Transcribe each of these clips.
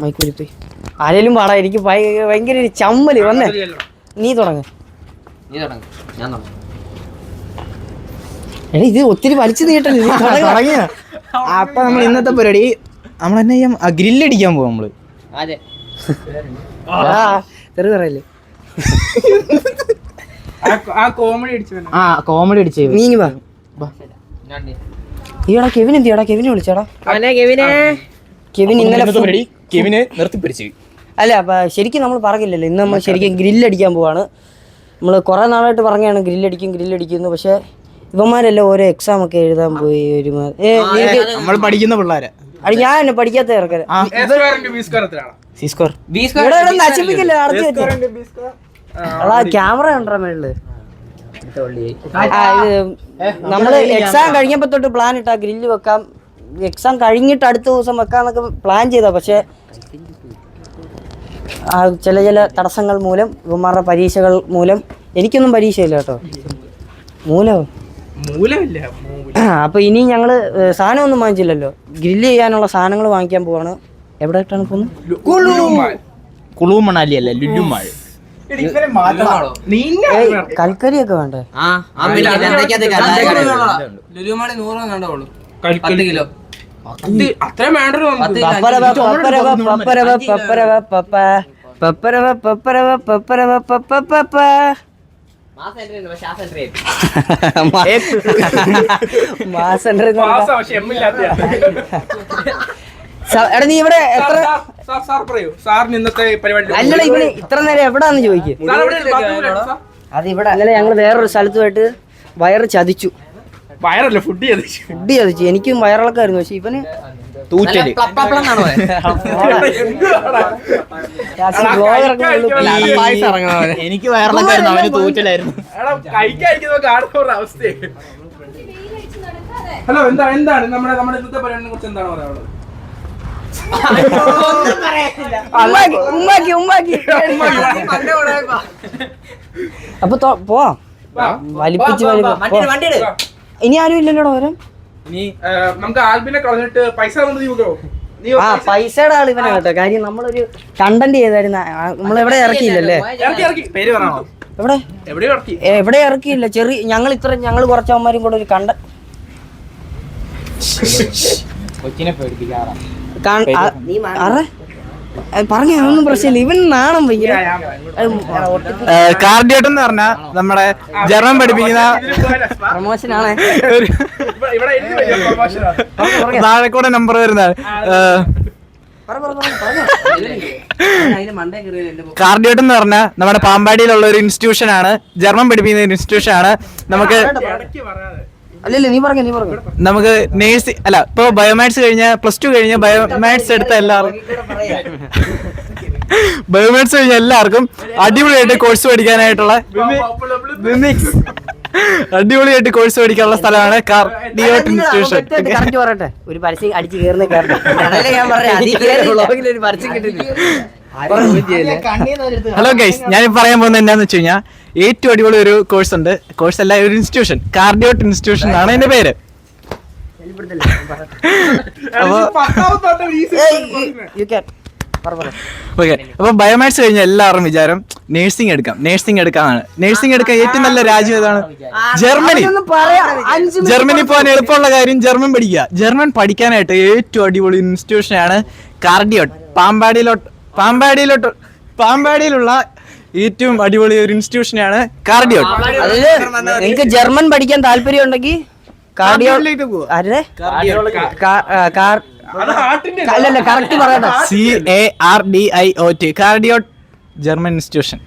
മൈക്കൂരിപ്പോയി ആരേലും പാടാ. എനിക്ക് ഭയങ്കര ഒരു ചമ്മല് വന്നേ. നീ തുടങ്ങ. എടാ ഇത് ഒത്തിരി വലിച്ചു നീട്ടല്ലേ. തുടങ്ങിയ അപ്പൊ നമ്മൾ ഇന്നത്തെ പരിപാടി നമ്മൾ തന്നെ ചെയ്യാം. ഗ്രില്ലടിക്കാൻ പോവാം നമ്മള്. അതെ തെറിയല്ലേ കോമഡി അടിച്ചു. നീ വാ. ഈടാ കെവിൻ എന്തിയാടാ? കെവിനെ വിളിച്ചാടാ. കെവിൻ ഇന്നലെ കെവിനെ നിർത്തിപ്പിടിച്ചു. അല്ല അപ്പൊ ശരിക്കും നമ്മൾ പറഞ്ഞില്ലല്ലോ. ഇന്ന് നമ്മൾ ശരിക്കും ഗ്രില്ലടിക്കാൻ പോവാണ്. നമ്മൾ കുറെ നാളായിട്ട് പറഞ്ഞാണ് ഗ്രില്ലടിക്കുന്നു. പക്ഷെ ഇവന്മാരെല്ലാം ഓരോ എക്സാം ഒക്കെ എഴുതാൻ പോയി. നമ്മൾ പഠിക്കുന്ന പിള്ളേരെ അത് ഞാൻ എന്നെ പഠിക്കാത്ത ഇറക്കല. ക്യാമറ കണ്ടാ മേളില്. നമ്മള് എക്സാം കഴിഞ്ഞപ്പോ തൊട്ട് പ്ലാൻ ഇട്ടാ ഗ്രില്ല് വെക്കാം, എക്സാം കഴിഞ്ഞിട്ട് അടുത്ത ദിവസം വെക്കാന്നൊക്കെ പ്ലാൻ ചെയ്താ. പക്ഷെ ചില തടസ്സങ്ങൾ മൂലം, ഇവന്മാരുടെ പരീക്ഷകൾ മൂലം, എനിക്കൊന്നും പരീക്ഷയില്ല കേട്ടോ. മൂലമില്ല. അപ്പൊ ഇനി ഞങ്ങള് സാധനം ഒന്നും വാങ്ങിച്ചില്ലല്ലോ. ഗ്രില്ല് ചെയ്യാനുള്ള സാധനങ്ങൾ വാങ്ങിക്കാൻ പോവാണ്. എവിടെ ഇട്ടാണ് പോകുന്നത്? കുളു മണാലി അല്ല, ലുലു മാൾ. കൽക്കരിയൊക്കെ വേണ്ടേ? എടാ നീ ഇവിടെ അല്ലടാ ഇവിടെ ഇത്ര നേരം എവിടാന്ന് ചോദിക്കും. അത് ഇവിടെ അല്ലല്ലേ, ഞങ്ങള് വേറൊരു സ്ഥലത്ത് പോയിട്ട് വയറ് ചതിച്ചു. വയറല്ല, ഫുഡ് ചതിച്ചു. എനിക്കും വയറിളക്കായിരുന്നു. പക്ഷെ ഇവന് തൂറ്റല്. എനിക്ക് വയറിളക്കായിരുന്നു, അവന് തൂറ്റലായിരുന്നു. ഹലോ, എന്താണ് നമ്മുടെ ഇന്നത്തെ പരിപാടിനെ കുറിച്ച് എന്താണ് പറയാനുള്ളത്? അപ്പൊ പോവാം. വലിപ്പിച്ച് ഇനി ആരും ഇല്ലല്ലോടോ വരാൻ. നമുക്ക് ആൽബിനെ കളഞ്ഞിട്ട് പൈസ പൈസയുടെ ആൾ ഇവനെ കേട്ടോ. കാര്യം നമ്മളൊരു കണ്ടന്റ് ചെയ്തായിരുന്നു. നമ്മളെവിടെ ഇറക്കിയില്ലല്ലേ? എവിടെ ഇറക്കിയില്ല. ഞങ്ങൾ കുറച്ചവന്മാരും കൂടെ ഒരു പറഞ്ഞ ഒന്നും പ്രശ്നമില്ല. ഇവൻ നാണം ഭയങ്കര. കാർഡിയോട്ട് എന്ന് പറഞ്ഞാ നമ്മുടെ ജർമ്മൻ പഠിപ്പിക്കുന്ന പ്രമോഷനാണ്. താഴെ കൂടെ നമ്പർ വരുന്നതാണ്. കാർഡിയോട്ട് എന്ന് പറഞ്ഞാൽ നമ്മുടെ പാമ്പാടിയിലുള്ള ഒരു ഇൻസ്റ്റിറ്റ്യൂഷൻ ആണ്. ജർമ്മൻ പഠിപ്പിക്കുന്ന ഒരു ഇൻസ്റ്റിറ്റ്യൂഷൻ ആണ്. നമുക്ക് നമുക്ക് നേഴ്സിംഗ് അല്ല, ഇപ്പൊ ബയോമാത്സ് കഴിഞ്ഞ +2 കഴിഞ്ഞ ബയോമാത്സ് എടുത്ത എല്ലാവർക്കും അടിപൊളിയായിട്ട് കോഴ്സ് പഠിക്കാനായിട്ടുള്ള അടിപൊളിയായിട്ട് കോഴ്സ് പഠിക്കാനുള്ള സ്ഥലമാണ് കാർഡിയോട്ട് ഇൻസ്റ്റിറ്റ്യൂഷൻ. ഒരു പരസ്യം അടിച്ചു കയറുന്ന ഹലോ ഗൈസ്, ഞാൻ പറയാൻ പോകുന്നത് എന്താന്ന് വെച്ച് കഴിഞ്ഞാൽ ഏറ്റവും അടിപൊളി ഒരു കോഴ്സ് ഉണ്ട്. കോഴ്സ് അല്ല, ഒരു ഇൻസ്റ്റിറ്റ്യൂഷൻ, കാർഡിയോട്ട് ഇൻസ്റ്റിറ്റ്യൂഷൻ ആണ് അതിന്റെ പേര്. അപ്പൊ ബയോമാത്സ് കഴിഞ്ഞ എല്ലാവരും വിചാരം നേഴ്സിംഗ് എടുക്കാനാണ്. നേഴ്സിംഗ് എടുക്കാൻ ഏറ്റവും നല്ല രാജ്യം ഏതാണ്? ജർമ്മനി. ജർമ്മനി പോകാൻ എളുപ്പമുള്ള കാര്യം ജർമ്മൻ പഠിക്കുക. ജർമ്മൻ പഠിക്കാനായിട്ട് ഏറ്റവും അടിപൊളി ഇൻസ്റ്റിറ്റ്യൂഷനാണ് കാർഡിയോട്ട്. പാമ്പാടിയിലുള്ള ഏറ്റവും അടിപൊളി ഒരു ഇൻസ്റ്റിറ്റ്യൂഷനാണ് കാർഡിയോട്ട്. നിങ്ങൾക്ക് ജർമ്മൻ പഠിക്കാൻ താല്പര്യം ഉണ്ടെങ്കിൽ കാർഡിയോട്ട് കാർഡിയോട്ട് ജർമ്മൻ ഇൻസ്റ്റിറ്റ്യൂഷൻ.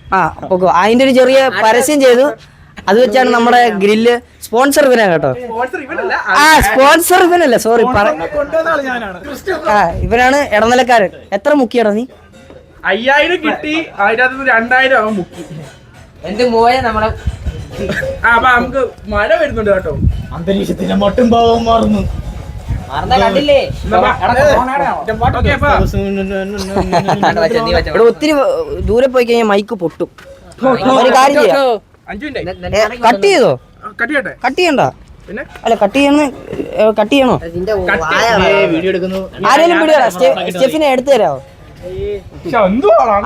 അതിന്റെ ഒരു ചെറിയ പരസ്യം ചെയ്തു. അത് വെച്ചാണ് നമ്മുടെ ഗ്രില്ല് സ്പോൺസർ ഇവനാ കേട്ടോ. സ്പോൺസർ ഇവനല്ല, സോറി, ഇവനാണ് ഇടനിലക്കാരൻ. എത്ര മുക്കിയടാ നീ? 5000 കിട്ടി. അതിനകത്ത് 2000 അവൻ മുക്കി. എന്റെ മോയെ നമ്മളെ അപ്പൊ നമുക്ക് മഴ വരുന്നുണ്ട് കേട്ടോ. അന്തരീക്ഷത്തിന്റെ മൊട്ടും ഭാവം മാറുന്നു. ഒത്തിരി ദൂരെ പോയി കഴിഞ്ഞാൽ മൈക്ക് പൊട്ടും. ഒരു കാര്യം ചെയ്യാം, കട്ട് ചെയ്തോ? കട്ട് ചെയ്യട്ടെ? കട്ട് ചെയ്യണ്ട. പിന്നെ അല്ല കട്ട് ചെയ്യണോ? വീഡിയോ എടുക്കുന്നു. ആരെങ്കിലും വീഡിയോ സ്റ്റെഫിനെ എടുത്തു തരാമോ?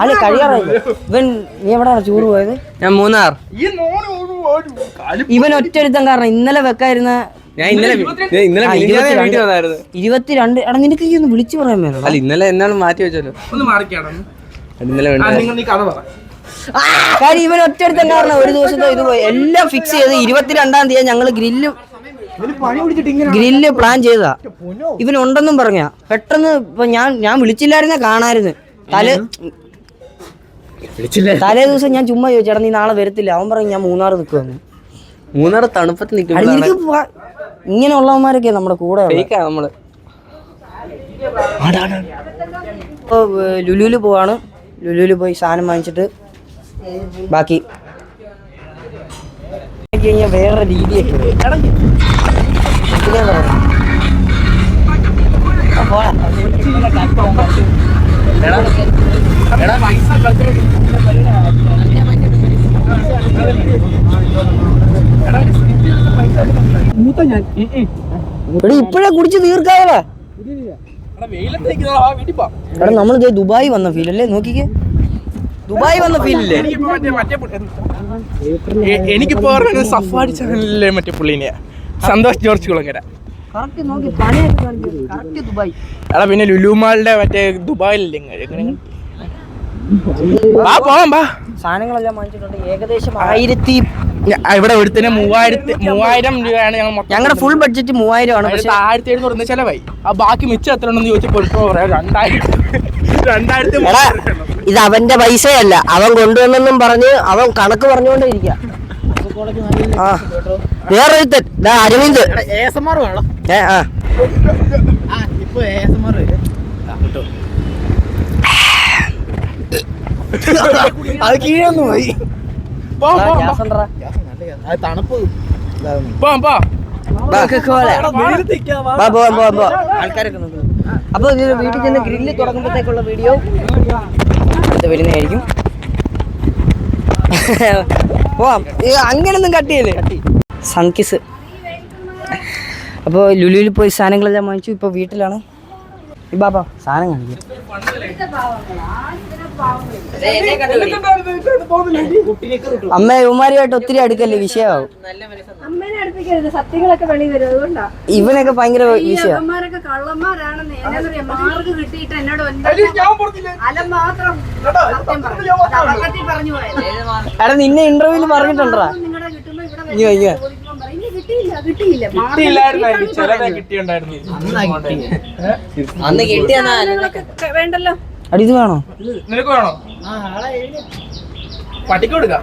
അല്ല കഴിയാറായി. ഇവൻ നീ എവിടെയാണ് ടൂർ പോയത്? ഞാൻ മൂന്നാർ. ഇവൻ ഒറ്റൊരുത്തം കാരണം ഇന്നലെ വെക്കായിരുന്ന ഞാൻ ഇന്നലെ വീഡിയോ വന്നായിരുന്നു. 22. എടാ നിനക്ക് ഈ ഒന്ന് വിളിച്ചു പറയാൻ വേണം. അല്ല ഇന്നലെ എന്നാണ് മാറ്റി വെച്ചല്ലോ. ഒന്ന് മാറിക്കാണോ? ഇന്നലെ നിങ്ങൾ നീ കഥ പറ. കാര്യം ഇവൻ ഒറ്റൊരുത്തം കാരണം ഒരു ദിവസത്തെ ഇത് പോയി എല്ലാം ഫിക്സ് ചെയ്ത് 22-ാം തീയതി ഞങ്ങള് ഗ്രില്ല് പ്ലാൻ ചെയ്തതാ. ഇവനുണ്ടെന്നും പറഞ്ഞ പെട്ടെന്ന് ഇപ്പൊ ഞാൻ വിളിച്ചില്ലായിരുന്നെ കാണായിരുന്നു. തലേ ദിവസം ഞാൻ ചുമ്മാ ചോദിച്ചേട്ടാ നീ നാളെ വരത്തില്ല? അവൻ പറഞ്ഞു ഞാൻ മൂന്നാർ നിൽക്കുവന്ന്. മൂന്നാർ തണുപ്പത്ത് നിൽക്കും. ഇങ്ങനെയുള്ളവന്മാരൊക്കെ നമ്മുടെ കൂടെ നമ്മള് ഇപ്പൊ ലുലുവില് പോവാണ്. ലുലുവില് പോയി സാധനം വാങ്ങിച്ചിട്ട് ബാക്കി കഴിഞ്ഞാൽ വേറെ രീതിയൊക്കെ ഇപ്പഴേ കുടിച്ച് തീർക്കാവേ. എടാ നമ്മൾ ദുബായി വന്ന ഫീൽ അല്ലേ? നോക്കിക്കേ, ദുബായ് വന്ന ഫീലില്ലേ? എനിക്കിപ്പോ സഫാരി ചാനലിലെ മറ്റേ പുള്ളിനെ സന്തോഷ് ജോർജ് കുളങ്ങര. എടാ പിന്നെ ലുലുമാളിന്റെ മറ്റേ ദുബായിലല്ലേ? പോവാം. സാധനങ്ങളെല്ലാം വാങ്ങിച്ചിട്ടുണ്ട്. ഏകദേശം 1000. ഇവിടെ ഒരുത്തിന് 3000 രൂപയാണ് ഞങ്ങളുടെ ഫുൾ ബഡ്ജറ്റ് 3000 ആണ്. 1700 ചെലവായി. ആ ബാക്കി മിച്ചം എത്ര ഉണ്ടെന്ന് ചോദിച്ചപ്പോൾ 2000. ഇത് അവന്റെ പൈസയല്ല, അവൻ കൊണ്ടുവന്നെന്നും പറഞ്ഞ് അവൻ കണക്ക് പറഞ്ഞുകൊണ്ടേ ഇരിക്ക. വേറൊരുത്തൻ അരവിന്ദ് അത് കീഴൊന്നു പോയി. തണുപ്പ് ആൾക്കാരൊക്കെ നോക്കുന്നു. അപ്പൊ വീട്ടിൽ ചെന്ന് ഗ്രില്ല് തുടങ്ങുമ്പോഴത്തേക്കുള്ള വീഡിയോ വരുന്നതായിരിക്കും. പോവാം. അങ്ങനൊന്നും കട്ട് ചെയ്യല്ലേ. സൺകിസ്. അപ്പോൾ ലുലുവിൽ പോയി സാധനങ്ങളെല്ലാം വാങ്ങിച്ചു. ഇപ്പോൾ വീട്ടിലാണ്. ബാബാ സാധനം കാണിക്കും. അമ്മ ഇവന്മാരുമായിട്ട് ഒത്തിരി അടുക്കല്ലേ, വിഷയമാവും. ഇവനൊക്കെ ഭയങ്കര വിഷയം. എടാ നിന്നെ ഇന്റർവ്യൂല് പറഞ്ഞിട്ടുണ്ടാ? അന്ന് വേണ്ടല്ലോ. അടി ഇത് വേണോ? നിനക്ക് വേണോ? പട്ടിക്ക് കൊടുക്കാം.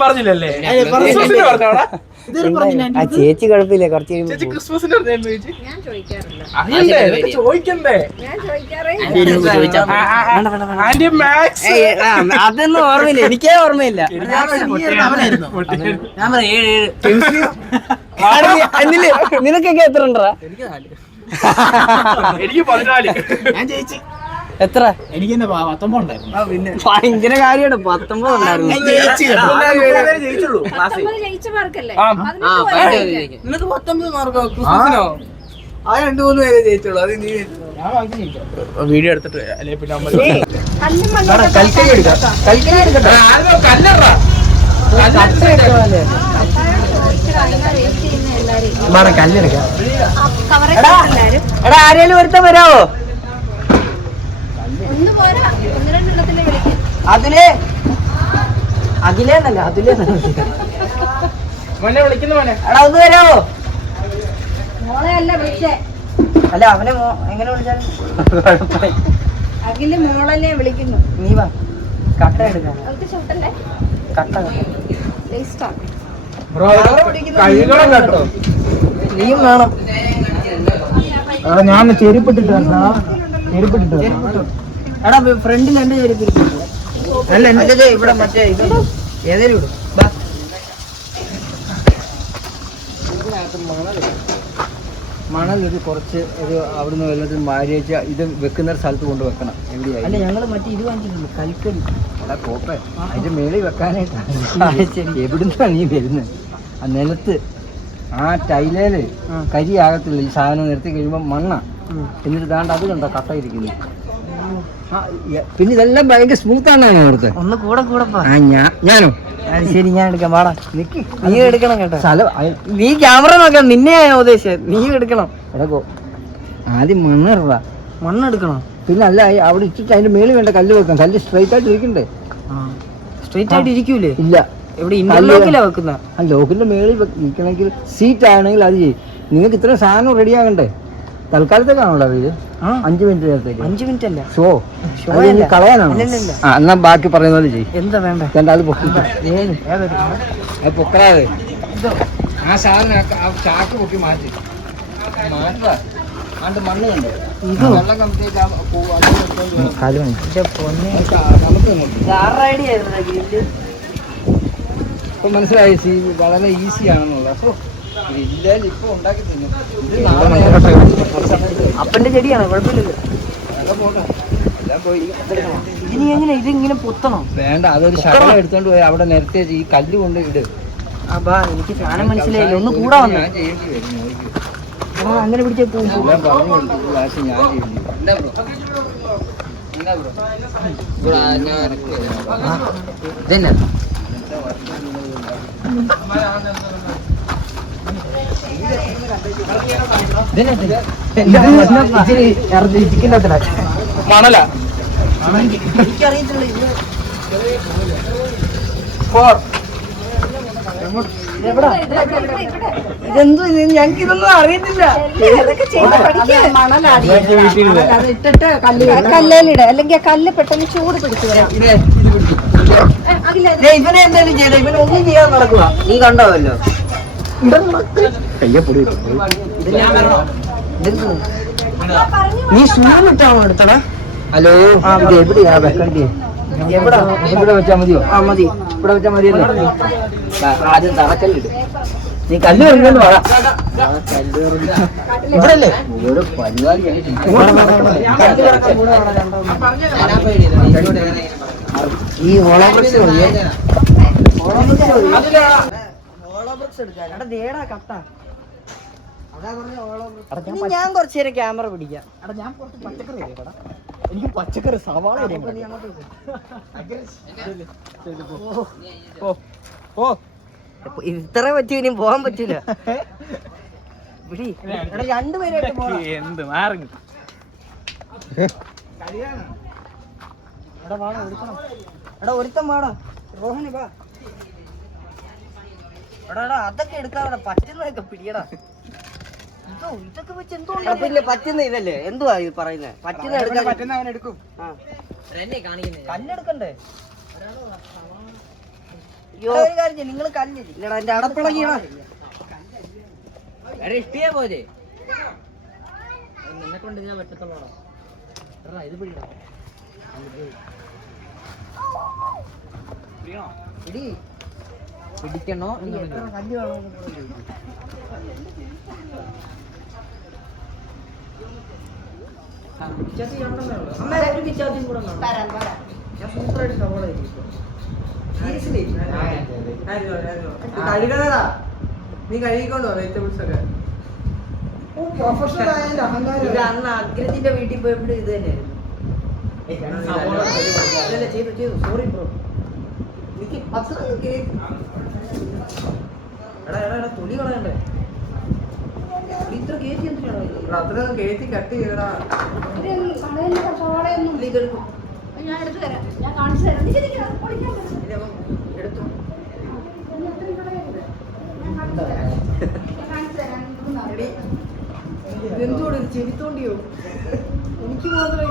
പറഞ്ഞില്ലല്ലേ? ആ ചേച്ചി കുഴപ്പമില്ല. കുറച്ച് ക്രിസ്മസിന് ചോദിക്കണ്ടേ? അതൊന്നും ഓർമ്മയില്ല. എനിക്കേ ഓർമ്മയില്ല. നിനക്കൊക്കെ എത്ര ഉണ്ടാ? എനിക്ക് 14. എത്ര? എനിക്ക് 19 ഉണ്ടായിരുന്നു. ഭയങ്കര കാര്യമാണ്. 19 ഉണ്ടായിരുന്നു. നിനക്ക് 19 മാർക്കോ ക്രിസ്മസിനോ? ആ 2-3 പേരെ ജയിച്ചുള്ളൂ. അത് നീ വീഡിയോ എടുത്തിട്ട് അല്ലെ പിന്നെ എടാ ആരേലും ഒരുത്തം വരാവോ? അതിലേന്നല്ല മോനെ വിളിക്കുന്നു. മോനെ എടാ ഒന്ന് വരാവോ? അല്ല അവനെ എങ്ങനെ വിളിച്ചാലും മോളല്ലേ വിളിക്കുന്നു. നീ വാ കട്ട എടുക്കാൻ. കട്ട കേട്ടോ. നീയും വേണം. ഞാൻ ചെരുപ്പിട്ടിട്ട് എടാ ഫ്രണ്ടിൽ എന്റെ ചെരുപ്പിരിക്കുന്നു. അല്ല എന്റെ ഇവിടെ മറ്റേ ഇത് ഏതേലും ഇടും. മണലൊരു കുറച്ച് ഒരു അവിടുന്ന് വല്ലതും വാരിയേച്ച ഇത് വെക്കുന്ന ഒരു സ്ഥലത്ത് കൊണ്ട് വെക്കണം. എവിടെയായി? അല്ല ഞങ്ങൾ മറ്റേ ഇത് വാങ്ങിച്ചിട്ടുണ്ട്, കൽക്കടി. എടാ കോപ്പേ, അതിന്റെ മേളിൽ വെക്കാനായിട്ടാണ്. എവിടുന്നാണ് നീ വരുന്നത്? ആ നിലത്ത് ആ ടൈലേല് കരിയാകത്തില്ല. ഈ സാധനം നിർത്തി കഴിയുമ്പോൾ മണ്ണ. എന്നിട്ട് ദാണ്ട് അത് കണ്ടോ കട്ട ഇരിക്കുന്നു. പിന്നെ ഇതെല്ലാം ഭയങ്കര സ്മൂത്താണ് അവിടുത്തെ. ഒന്ന് കൂടെ ഞാനോ? ശരി, ഞാൻ എടുക്കാം. പാടാ, നിക്ക്. നീ എടുക്കണം കേട്ടോ. സ്ഥലം നീ ക്യാമറ നോക്കാം, നിന്നെയാ ഞാൻ ഉദ്ദേശിച്ചത്. നീ എടുക്കണം. എടക്കോ ആദ്യം മണ്ണിടാ. മണ്ണെടുക്കണം. പിന്നെ അല്ല അവിടെ ഇട്ടിട്ട് അതിന്റെ മേളിൽ വേണ്ട കല്ല് വെക്കാം. കല്ല് സ്ട്രൈറ്റ് ആയിട്ട് ഇരിക്കണ്ടേ? സ്ട്രെയിറ്റ് ആയിട്ട് ഇരിക്കൂലേ? ഇല്ല, എവിടെ ഇന്റർലോക്കിലാ വെക്കുന്ന? ആ ലോക്കിന്റെ മേളിൽ ഇരിക്കണമെങ്കിൽ സീറ്റ് ആണെങ്കിൽ അത് ചെയ്യും. നിങ്ങൾക്ക് ഇത്ര സാധനം റെഡി ആകണ്ടേ? തൽക്കാലത്തേക്കാണല്ലോ വീട്. 5 മിനിറ്റ് നേരത്തേക്ക്. 5 മിനിറ്റ് അല്ല, ഷോ കളയാനാണോ? എന്നാ ബാക്കി പറയുന്ന പോലെ ചെയ്യും. എന്താ വേണ്ട? അത് പൊക്കി അത് പൊക്കറാതെ ആ സാധനം ആ ചാക്ക് പൊക്കി മാറ്റി മാറ്റുക. ആണ്ട് മണ്ണ് കണ്ടോ? വെള്ളം കമ്പത്തേക്ക് ഇപ്പൊ മനസ്സിലായി. വളരെ ഈസി ആണെന്നുള്ളത്. അപ്പൊ ഗ്രില്ലിൽ ഇപ്പൊ ഉണ്ടാക്കി തന്നു. അപ്പന്റെ ചെടിയാണോ? കുഴപ്പമില്ലല്ലോ. എല്ലാം പോയി. ഇതിനി എങ്ങനെ ഇതിങ്ങനെ പൊത്തണം? വേണ്ട, അതൊരു ശകലം എടുത്തോണ്ട് പോയി അവിടെ നിരത്തി ഈ കല്ല് കൊണ്ട് ഇട്. എനിക്ക് സാധനം മനസ്സിലായില്ല. ഒന്ന് കൂടാ വന്നു. ഞാൻ ചെയ്യേണ്ടി വരും. അങ്ങനെ പിടിച്ചാ പോകും. എല്ലാം പറഞ്ഞു കൊടുത്തു. ലാസ്റ്റ് ഞാൻ ചെയ്യേണ്ടി വരും. എന്താ ബ്രോ? എന്താ ബ്രോ? ഞാൻ ഇതന്നെ മണല എനിക്കറിയത്തില്ല. ഇതെന്തോ ഞങ്ങൾക്ക് ഇതൊന്നും അറിയത്തില്ല. കല്ലേലിട, അല്ലെങ്കിൽ ആ കല്ല് പെട്ടെന്ന് ചൂട് പിടിച്ചു വരാം. ഇവനെ എന്തായാലും ചെയ്യണം. ഇവനെ ഒന്നും ചെയ്യാൻ നടക്കുക. നീ കണ്ടോല്ലോ. നീ സൂര്യമിട്ടാണോ എടുത്തടാ? ഹലോ, ഇത് എവിടെയാ വെക്കണ്ടേ? എവിടാ? ഇവിടെ വെച്ചാ മതിയോ? മതി. ഇവിടെ വെച്ചാ മതിയല്ലോ. ആദ്യം തറക്കല്ലിട്. നീ കല്ല് എറിഞ്ഞോണ്ട് വാ. ഇവിടല്ലേ? ഇവിടെ പരിപാടിയായി. ഈ ഹോളോബ്രിക്സ് എടുക്കാൻ കട്ട. ഞാൻ കുറച്ചു നേരം ക്യാമറ പിടിക്കാം. ഞാൻ കുറച്ച് പച്ചക്കറി എനിക്ക് പച്ചക്കറി സവാള ഇത്ര പറ്റി ഇനി പോകാൻ പറ്റൂല. രണ്ടുപേരായിട്ട് പോകാം. എന്ത് മാറി ഒരുത്തം പാടാ. റോഹന് പാ. അതൊക്കെ എടുക്കാതെ പറ്റുന്നതൊക്കെ പിടിയടാ. ഇതൊക്കെ വെച്ച് എന്തോ പറ്റുന്ന ഇതല്ലേ? എന്തുവാ ഇത് പറയുന്നത്? പറ്റുന്ന എടുക്കും. കല്ലെടുക്കണ്ടേ? ഒരു കാര്യം, നിങ്ങൾ കല്ലില്ലടാ എന്റെ അടപ്പിളകിയടാ. ഇഷ്ടിയാ പോലെ നിന്നെ കൊണ്ട് ഞാൻ പറ്റത്തുള്ളൂടാ. ഇത് പിടിക്കണം. പിടിക്കണോ? കല്ല് വേണോ? നീ കഴിക്കൊണ്ടോ വെജിറ്റബിൾസ് ഒക്കെ? അന്ന് അഗ്രത്തിന്റെ വീട്ടിൽ പോയപ്പോഴും ഇത് തന്നെയായിരുന്നു. ചെയ്തു. Sorry bro. എനിക്ക് തുണി കളയണ്ടേ? ഇത്ര കേറ്റി എന്തിനാണോ? അത്ര കേറ്റി കട്ട് ചെയ്യടാ. ഇതെടുക്കും. ഞാൻ എടുത്തു തരാം, ഞാൻ കാണിച്ചു തരാം. എടുത്തു. എന്തോടെ ചെവിത്തോണ്ടിയോ? എനിക്ക് മാത്രമേ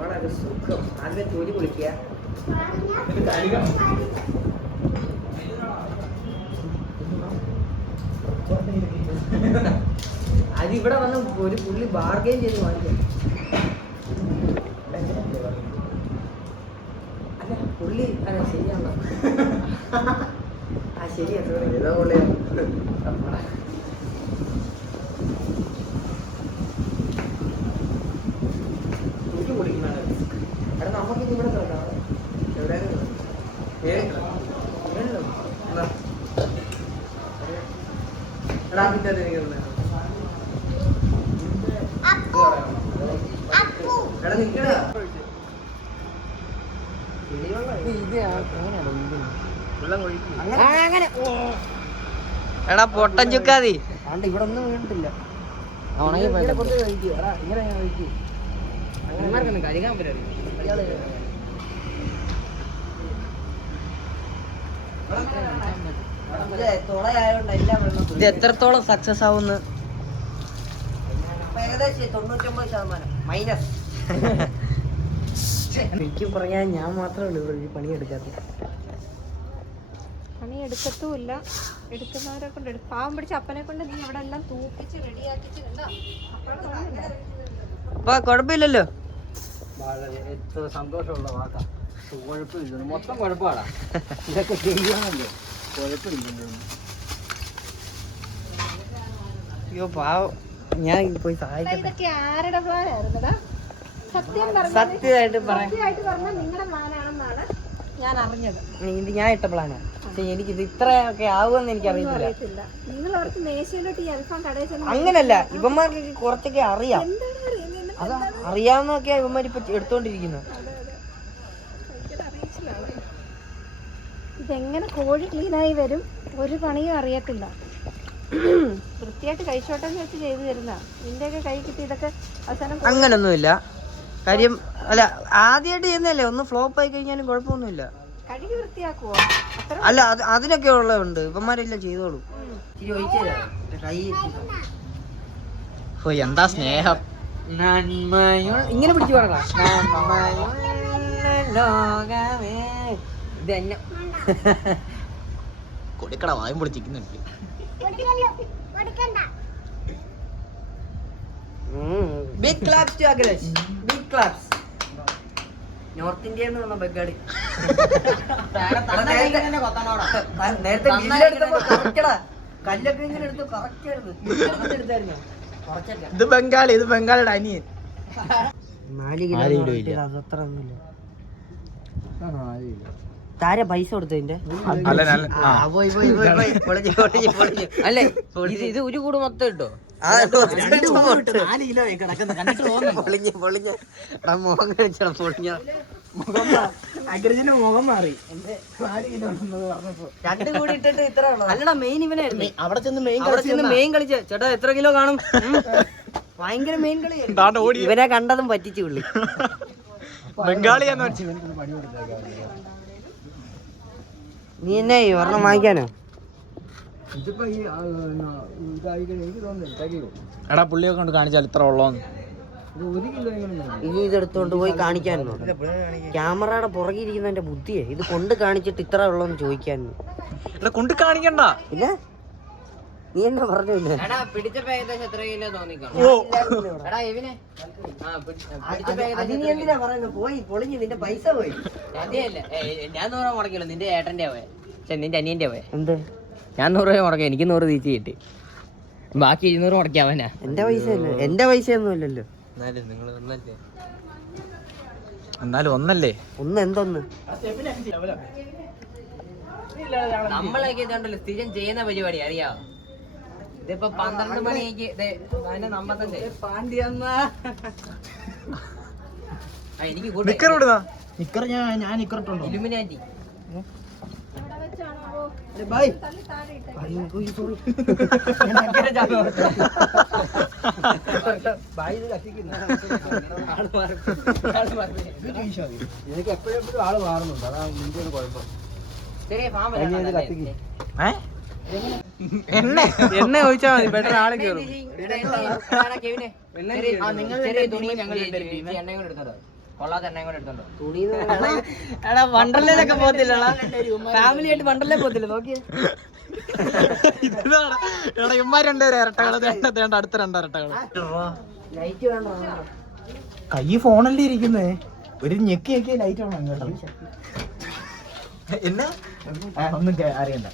വളരെ സുഖം. അതിനെ തൊലി പൊളിക്കുക. അതിവിടെ വന്ന് ഒരു പുള്ളി ബാർഗെയിൻ ചെയ്ത് വാങ്ങിക്കാം. അല്ല പുള്ളി പുള്ളി ശരിയാണോ? ആ ശരിയാ, സോറി. ഇതാ പുള്ളിയാ. എടാ നമുക്ക് ഇവിടെ നോക്കാം. എവിടെയാണ് എടാ പിന്നെ എടാ നിക്കടാ. അങ്ങനെ എടാ പൊട്ടൻ ചുക്കാതി. ആണ്ട് ഇവിടെ ഒന്നും വീണിട്ടില്ല. കുറച്ച് കഴിക്കൂ. എടാ ഇങ്ങനെ കഴിക്കൂ. അങ്ങനെ കഴിക്കാൻ പറ്റില്ല. ഇത് എത്രത്തോളം സക്സസ് ആവുമെന്ന് ഏകദേശം 99% മൈനസ്. ശരിക്കും പറഞ്ഞാൽ ഞാൻ മാത്രമേ ഉള്ളൂ ഇവിടെ പണിയെടുക്കാത്ത. പണി എടുക്കത്തുമില്ല, എടുക്കുന്നവരെ കൊണ്ട് പാവം പിടിച്ച അപ്പനെ കൊണ്ട് നീ അവിടെ എല്ലാം തൂക്കിച്ച് റെഡിയാക്കിച്ച് കണ്ടോ? അപ്പൊ കുഴപ്പമില്ലല്ലോ. എത്ര സന്തോഷമുള്ള വാക്കാ. കുഴപ്പമില്ല, മൊത്തം കുഴപ്പമാടാ. ഇതൊക്കെ ചെയ്യാനല്ലേ, കുഴപ്പമില്ലല്ലോ. അയ്യോ പാവം, ഞാൻ പോയി സഹായിക്കട്ടെ. ഇതൊക്കെ ആരുടെ പ്ലാൻ ആയിരുന്നടാ? സത്യമായിട്ട് പറയാം, സത്യമായിട്ട് പറഞ്ഞാൽ നിങ്ങളുടെ പ്ലാനാണെന്നാണ് ഞാൻ അറിഞ്ഞത്. ഇത് ഞാൻ ഇട്ട പ്ലാനാണ്. പക്ഷെ എനിക്കിത് ഇത്രയൊക്കെ ആവുമെന്ന് എനിക്കറിയത്തില്ല. അറിയത്തില്ല. നിങ്ങൾ ഓർത്ത് മേശയിലോട്ട് ഈ അൽഫാം കടയിൽ ചെന്ന് അങ്ങനല്ല, ഇവന്മാർക്ക് കുറച്ചൊക്കെ അറിയാം. എന്താണ് അറിയുന്നത്? അതാ അറിയാവുന്നതൊക്കെയാ ഇവന്മാർ ഇപ്പൊ എടുത്തോണ്ടിരിക്കുന്നത്. ഇതെങ്ങനെ കോഴി ക്ലീനായി വരും? ഒരു പണിയും അറിയത്തില്ല. വൃത്തിയായിട്ട് കഴിച്ചോട്ടെ എന്ന് വെച്ച് ചെയ്തു തരുന്ന നിന്റെയൊക്കെ കൈ കിട്ടി ഇതൊക്കെ അവസാനം അങ്ങനൊന്നുമില്ല കാര്യം. അല്ല, ആദ്യമായിട്ട് ചെയ്യുന്നല്ലേ, ഒന്ന് ഫ്ലോപ്പ് ആയി കഴിഞ്ഞാലും കുഴപ്പമൊന്നുമില്ല. കഴുകി വൃത്തിയാക്കുവോ? അത്ര അല്ല, അതിനൊക്കെ ഉള്ളതുണ്ട്, ഇവന്മാരെല്ലാം ചെയ്തോളൂ. ഓ എന്താ സ്നേഹം. ഇങ്ങനെ പിടിച്ചു പറ. ഇതെന്നെ കൊടുക്കട വായും പൊളിച്ചിരിക്കുന്നുണ്ട്. Big claps to Akhilesh. Big claps. North India എന്ന് പറഞ്ഞ ബംഗാളി. നേരത്തെ കല്ലൊക്കെ ഇങ്ങനെ എടുത്ത് കറക്റ്റ് എടുത്തായിരുന്നു. ഇത് ബംഗാളി, ഇത് ബംഗാളിയുടെ അനിയൻ. 4 കിലോ അതത്ര ഒന്നുമില്ല. താര പൈസ കൊടുത്തതിന്റെ അല്ലേ? ഇത് ഒരു കൂട് മൊത്തം ഇട്ടോ? മുഖം കഴിച്ചോ പൊളിഞ്ഞ മുഖം മാറി. 2 കൂടി ഇട്ടിട്ട് ഇത്ര അല്ലടാ. മെയിൻ ഇവനായിരുന്നു. അവിടെ ചെന്ന് മെയിൻ കളിച്ച ചേട്ടാ എത്ര കിലോ കാണും? ഭയങ്കര മെയിൻ കളി. ഇവനെ കണ്ടതും പറ്റിച്ചു പുള്ളി. ബംഗാളിയാന്ന് നീ എന്നെ ഒരെണ്ണം വാങ്ങിക്കാനോ? ഇതിപ്പോ ഈ എനിക്ക് തോന്നുന്നു എടാ പുള്ളിയൊക്കെ കൊണ്ട് കാണിച്ചാൽ ഇത്ര ഉള്ളോന്ന്. ഇത് 1 കിലോ ഇനി ഇതെടുത്തോണ്ട് പോയി കാണിക്കാനോ? ക്യാമറയുടെ പുറകിരിക്കുന്നതിന്റെ ബുദ്ധിയെ ഇത് കൊണ്ട് കാണിച്ചിട്ട് ഇത്ര ഉള്ളോന്ന് ചോദിക്കാനോ? എടാ കൊണ്ട് കാണിക്കണ്ട. പിന്നെ നീ എന്നാ പറഞ്ഞില്ലേ? പിടിച്ചപ്പോ ഏകദേശം എത്ര കിലോ തോന്നിക്കണം? നീ എന്തിനാ പറയുന്നത്? പോയി പൊളിഞ്ഞ് നിന്റെ പൈസ പോയി. ഞാൻ 100 രൂപ മുടക്കില്ല, നിന്റെ ഏട്ടന്റെ പോയെ, നിന്റെ അനിയന്റെ പോയെ. എന്ത്? ഞാൻ 100 രൂപ മുടക്കി, എനിക്ക് 100 തീറ്റി കിട്ടി, ബാക്കി 200 മുടക്കിയാവനാ. എന്റെ പൈസ അല്ലേ? എന്റെ പൈസ ഒന്നും ഇല്ലല്ലോ. എന്നാലും ഒന്നല്ലേ? ഒന്ന് എന്തൊന്ന്? നമ്മളൊക്കെ ഇതുണ്ടല്ലോ സ്ഥിരം ചെയ്യുന്ന പരിപാടി അറിയാവോ? ഇതിപ്പോ 12 മണിക്ക് നമ്പത്തല്ലേ എനിക്ക് നിക്കർ ഞാൻ നിക്കറിട്ടുണ്ടോ? ഇലുമിനാറ്റി എനിക്ക് എപ്പോഴും ആള് മാറുന്നുണ്ട്, അതാണ് നിന്റെ ഒരു കുഴപ്പം. ചെറിയ എണ്ണ ഒഴിച്ചാ മതി, പെട്ടെന്ന് ആള് കയറും. ചെറിയ തുണി ഞങ്ങൾ എണ്ണയും കൂടെ എടുത്തോ, കൊള്ളാത്ത എണ്ണയും കൂടെ എടുത്തോണ്ടോ. എടാ വണ്ടർലയിലൊക്കെ പോകത്തില്ല, ഫാമിലി ആയിട്ട് വണ്ടർലേ പോകത്തില്ല. നോക്കിയേ എടാ ഇമ്മാരുണ്ട് ഇരട്ടകള്, അടുത്ത 2 ഇരട്ടകള്. ലൈറ്റ് വേണ്ടോ? കൈ ഫോണല്ലേ ഇരിക്കുന്നേ, ഒരു ഞെക്കി ലൈറ്റ് വേണം കേട്ടോ. എന്നാ ഒന്നും അറിയണ്ട.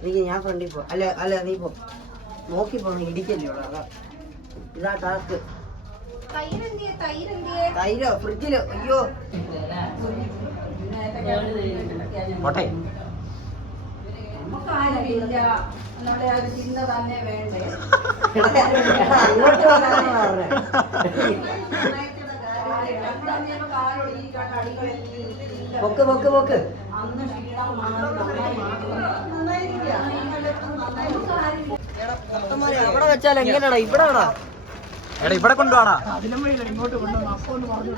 എനിക്ക് ഞാൻ ഫ്രണ്ടിൽ പോ. അല്ല നീ പോ. നോക്കി പോണ ഇടിക്കല്ലേ ഇവിടെ. അതാ ഇതാ ടാസ്ക്. തൈരോ ഫ്രിഡ്ജിലോ? അയ്യോ പോട്ടെ. അങ്ങോട്ട് വരാനാണ് പറഞ്ഞത്. പൊക്ക് പൊക്ക് പൊക്ക്. അവിടെ വെച്ചാൽ എങ്ങനെയാടാ? ഇവിടെ ആടാ. എടാ ഇവിടെ കൊണ്ടുപോടാ. ഇങ്ങോട്ട് കൊണ്ടുവന്നു. അപ്പൊ ഒന്ന് പറഞ്ഞു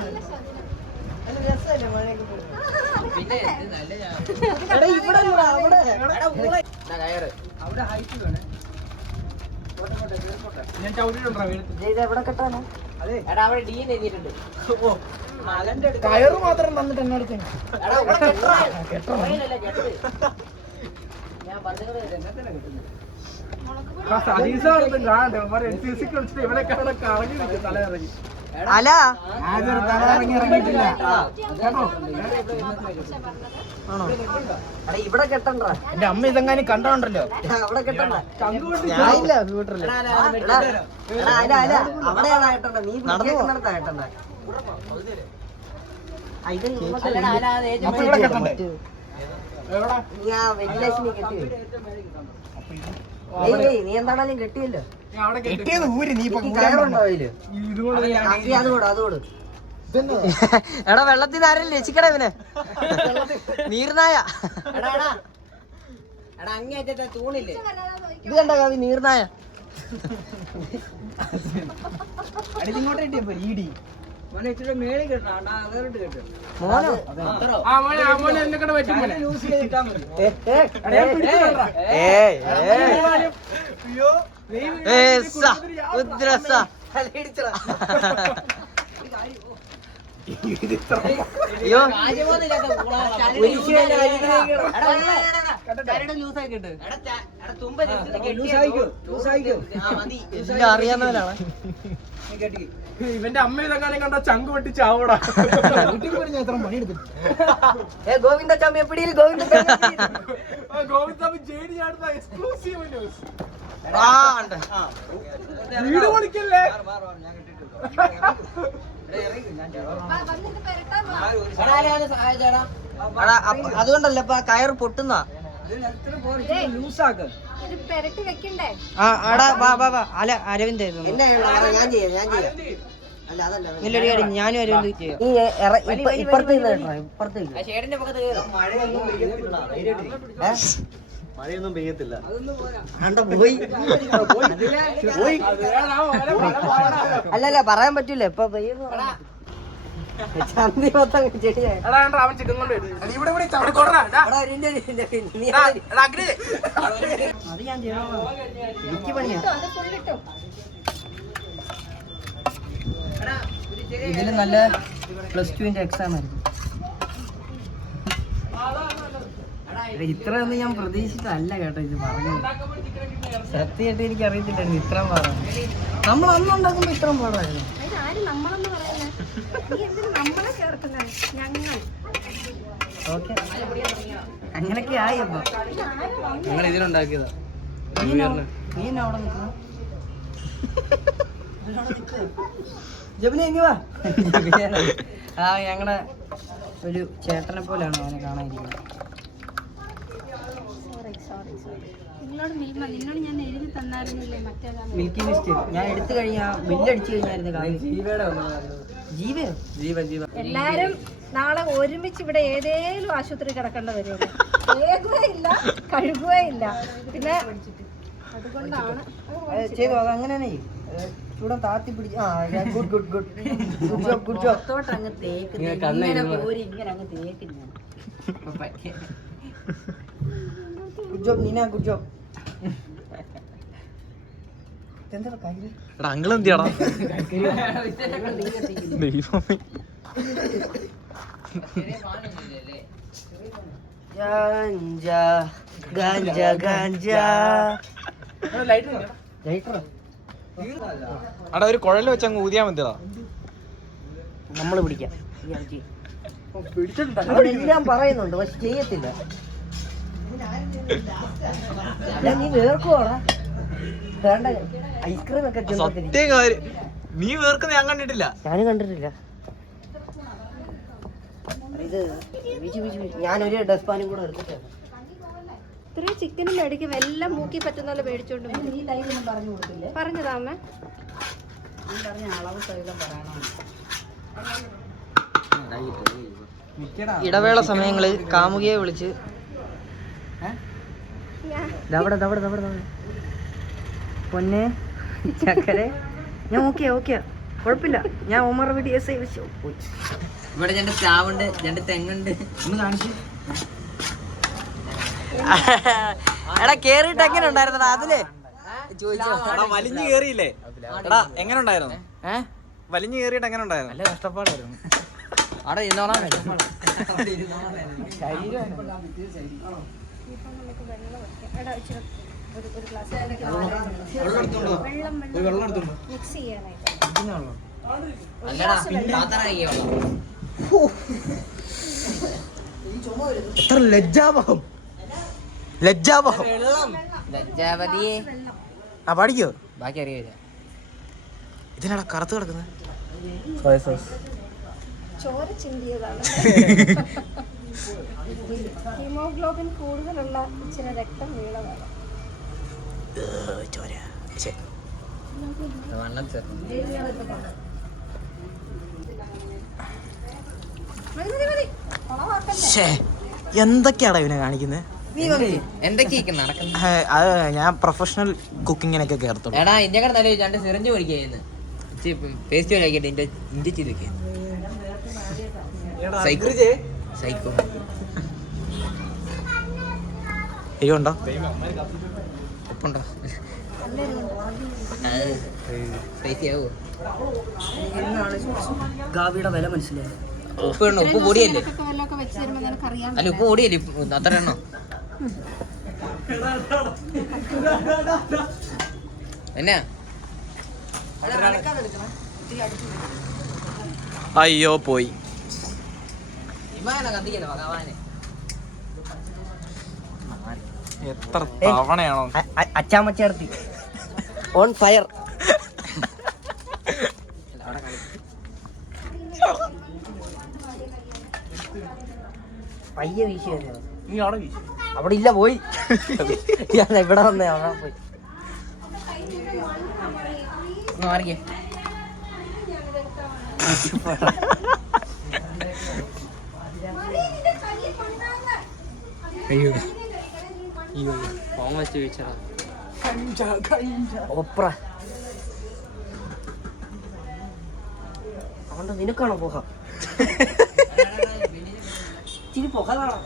അവിടെ ഹൈറ്റ് വേണേ. ഞാൻ ചവിട്ടിട്ടുണ്ടോ എവിടെ കെട്ടാനോ? കയറ് മാത്രം തന്നിട്ട് എന്നോട് ഇവിടെയൊക്കെ കറങ്ങി നിൽക്കും തലയിറങ്ങി. അല തലയിറങ്ങി ഇറങ്ങിയിട്ടില്ല. ആണോ? ഇവിടെ കെട്ടണ്ട. എന്റെ അമ്മ ഇതെങ്ങാനും കണ്ടോണ്ടല്ലോ. അവിടെ കെട്ടണ്ട. ഞാനില്ല സ്കൂട്ടറില്. അല്ല അവിടെയാണ് കെട്ടണ്ട. നീ നടന്നിടത്താ കെട്ടണ്ട. അപ്പൊ ഇവിടെ കെട്ടണ്ടേ? ഞാൻ വെള്ളിയാഴ്ച കെട്ടി. നീ എന്താണേലും കെട്ടിയല്ലോ. കെട്ടിയത് ഊരി നീ കയറുണ്ടോ അതില്? അതോട് എടാ വെള്ളത്തിൽ നിന്ന് ആരെങ്കിലും രക്ഷിക്കട ഇവനെ. നീർനായ. ഇത് കണ്ട കവി നീർനായ. ഇങ്ങോട്ട് കിട്ടിയപ്പോ ഈടി മോനെ ഇച്ചിരി മേളിൽ കെട്ടണം. വേറിട്ട് കെട്ടും. മോനോ? എന്നെ കൂടെ പറ്റും മോനെ. യൂസ് ചെയ്തിട്ടാ മതി. അയ്യോ അറിയാവുന്നവരാണ്. ഇവന്റെ അമ്മ ഇതെങ്ങാനും കണ്ട ചങ്ക് പൊട്ടിച്ച് ആവൂടാ. എത്ര പണി എടുത്തിട്ട് ഗോവിന്ദ ചമ്മി എപ്പിടിയിൽ ഗോവിന്ദ ഗോവിന്ദാമി ജെഡി ആടുന്ന എക്സ്ക്ലൂസീവ് ന്യൂസ്. വീട് പൊളിക്കല്ലേ? അതുകൊണ്ടല്ല ഇപ്പൊ കയറ് പൊട്ടുന്ന. ലൂസാക്ക്. അല്ല അരവിന്ദ് ഞാൻ ചെയ്യാം. അല്ല അതല്ല ഞാനും അരവിന്ദ് ചെയ്യാം. ഇപ്പുറത്ത് മഴയൊന്നും പെയ്യത്തില്ല. പോയി. അല്ലല്ല പറയാൻ പറ്റൂല ഇപ്പൊ പെയ്യുന്നു. ചന്തി മൊത്തം ചെടിയായി. അവൻ ചിക്കൻ കൊണ്ട് ഇവിടെ ചവിട്ടിക്കൊണ്ടാ. അത് ഞാൻ ചെയ്യണോ? എനിക്ക് പണിയാ. ഇതില് നല്ല +2 എക്സാം ആയിരുന്നു. ഇത്രയൊന്നും ഞാൻ പ്രതീക്ഷിച്ചല്ല കേട്ടോ. ഇത് പറഞ്ഞു സത്യമായിട്ട് എനിക്ക് അറിയത്തില്ലായിരുന്നു ഇത്രയും പാടാണ്. നമ്മൾ അന്നുണ്ടാക്കുമ്പോ ഇത്രയും പാടായിരുന്നു. ഓക്കെ അങ്ങനൊക്കെ ആയി. അപ്പൊ ഞങ്ങൾ ഇതിലുണ്ടാക്കിയതാ. നീ എന്നെ അവിടെ നിൽക്കുന്നു. ജബിനെ എങ്ങി വാ. ആ ഞങ്ങളുടെ ഒരു ചേട്ടനെ പോലെയാണ് അവനെ കാണാനിരിക്കുന്നത്. മിൽക്കി മിസ്റ്റ് ഞാൻ എടുത്തു കഴിഞ്ഞാ ബില്ലടിച്ചു കഴിഞ്ഞായിരുന്നു. ജീവയോ? എല്ലാരും നാളെ ഒരുമിച്ച് ഇവിടെ ഏതേലും ആശുപത്രി കിടക്കേണ്ട വരുമല്ലോ. ഏകുകയില്ല, കഴുകുകയില്ല. പിന്നെ അതുകൊണ്ടാണ് ചെയ്തു. അത് അങ്ങനെ ചൂടം താത്തി പിടിച്ച്. Good job. അങ്ങ് തേക്ക് ഇങ്ങനെ അങ്ങ് തേക്ക്. Good job Neena. Good job. എന്താ കാര്യം? അങ്കിൾ എന്തിയാടാ? ദൈവമേ. അടാ ഒരു കുഴൽ വെച്ച് അങ്ങ് ഊതിയാ മതിയടാ. നമ്മള് പിടിക്കാം. അവനെല്ലാം പറയുന്നുണ്ട് പക്ഷെ ചെയ്യത്തില്ല. നീ വേർക്കുവാടാ വേണ്ട ഐസ്ക്രീം ഒക്കെ സത്യം കാര്യം നീ വേർക്കുന്ന ഞാൻ കണ്ടിട്ടില്ല. ഞാനും കണ്ടിട്ടില്ല. ഇത് ഞാനൊരു ഡസ്പാനും കൂടെ എടുത്തിട്ടുണ്ട്. ഇത്രയും ചിക്കനും മേടിക്കും എല്ലാം മൂക്കി പറ്റുന്ന പോലെ മേടിച്ചോണ്ട് പറഞ്ഞതാ അമ്മ. ഇടവേള സമയങ്ങളിൽ കാമുകിയെ വിളിച്ച് പൊന്നെ ചക്കരെ ഞാൻ ഓക്കെ കുഴപ്പമില്ല. ഞാൻ ഒമർ വീട്ടിൽ വെച്ചു. ഇവിടെ രണ്ട് പ്ലാവുണ്ട്, രണ്ട് തെങ്ങുണ്ട്. ഒന്ന് കാണിച്ചു. എടാ കേറിയിട്ട് എങ്ങനെ ഉണ്ടായിരുന്നടാ അതില് വലിഞ്ഞു കേറിയില്ലേ? എടാ എങ്ങനെ ഉണ്ടായിരുന്നു? വലിഞ്ഞു കേറിയിട്ട് എങ്ങനെ ഉണ്ടായിരുന്നു? നല്ല കഷ്ടപ്പാടായിരുന്നു. അവിടെ മിക്സ് ചെയ്യാനായിട്ട് എത്ര ലജ്ജാവഹം. ലജ്ജാവതിയെ ആ പാടിക്കോ. ബാക്കി അറിയില്ല. ഇതിനാടാ കറുത്ത് കിടക്കുന്നത്. ചോര ചിന്തിയതാണ്. ഹീമോഗ്ലോബിൻ കൂടുതലുള്ള ഇച്ചിരി രക്തം വീണതാണ്. വണ്ണം ചേർന്നു. എന്തൊക്കെയാടാ ഇവനെ കാണിക്കുന്നത്? എന്തൊക്കെയാ നടക്കുന്നത്? അത് ഞാൻ പ്രൊഫഷണൽ കുക്കിങ്ങിനൊക്കെ കേർത്തുള്ളൂ. എടാ ഇന്ത്യക്കാർ നല്ല രണ്ട് സിറിഞ്ച് മേടിക്കുന്നു. പേസ്റ്റ് കഴിക്കട്ടെ. ഇന്ത്യ ചെയ്തൊക്കെ സൈക്കോ എരിവുണ്ടോ? ഉപ്പുണ്ടോ? സ്പൈസി ആവോ? ഗാവിയുടെ വില മനസ്സിലായി. ഉപ്പ് എണ്ണ ഉപ്പ് പൊടിയല്ലേ? വല്ലതൊക്കെ വെച്ച് തരുമ്പോ നിനക്കറിയാൻ അല്ല ഉപ്പ് പൊടിയല്ലേ? അത്ര എണ്ണോ? എന്നാ അയ്യോ പോയി. വിമാനം കത്തിക്കല്ലോ ഭഗവാനെ. എത്ര തവണയാണോ? അച്ചാമച്ചേർത്തി ഓൺ ഫയർ. പയ്യെ വീശി അവിടെ ഇല്ല പോയി. ഞാൻ ഇവിടെ വന്നേ അവിടെ പോയി. മാറിക്കേ. ഓപ്ര അതുകൊണ്ട് നിനക്കാണോ പോക? ഇച്ചിരി പോകാനാണോ?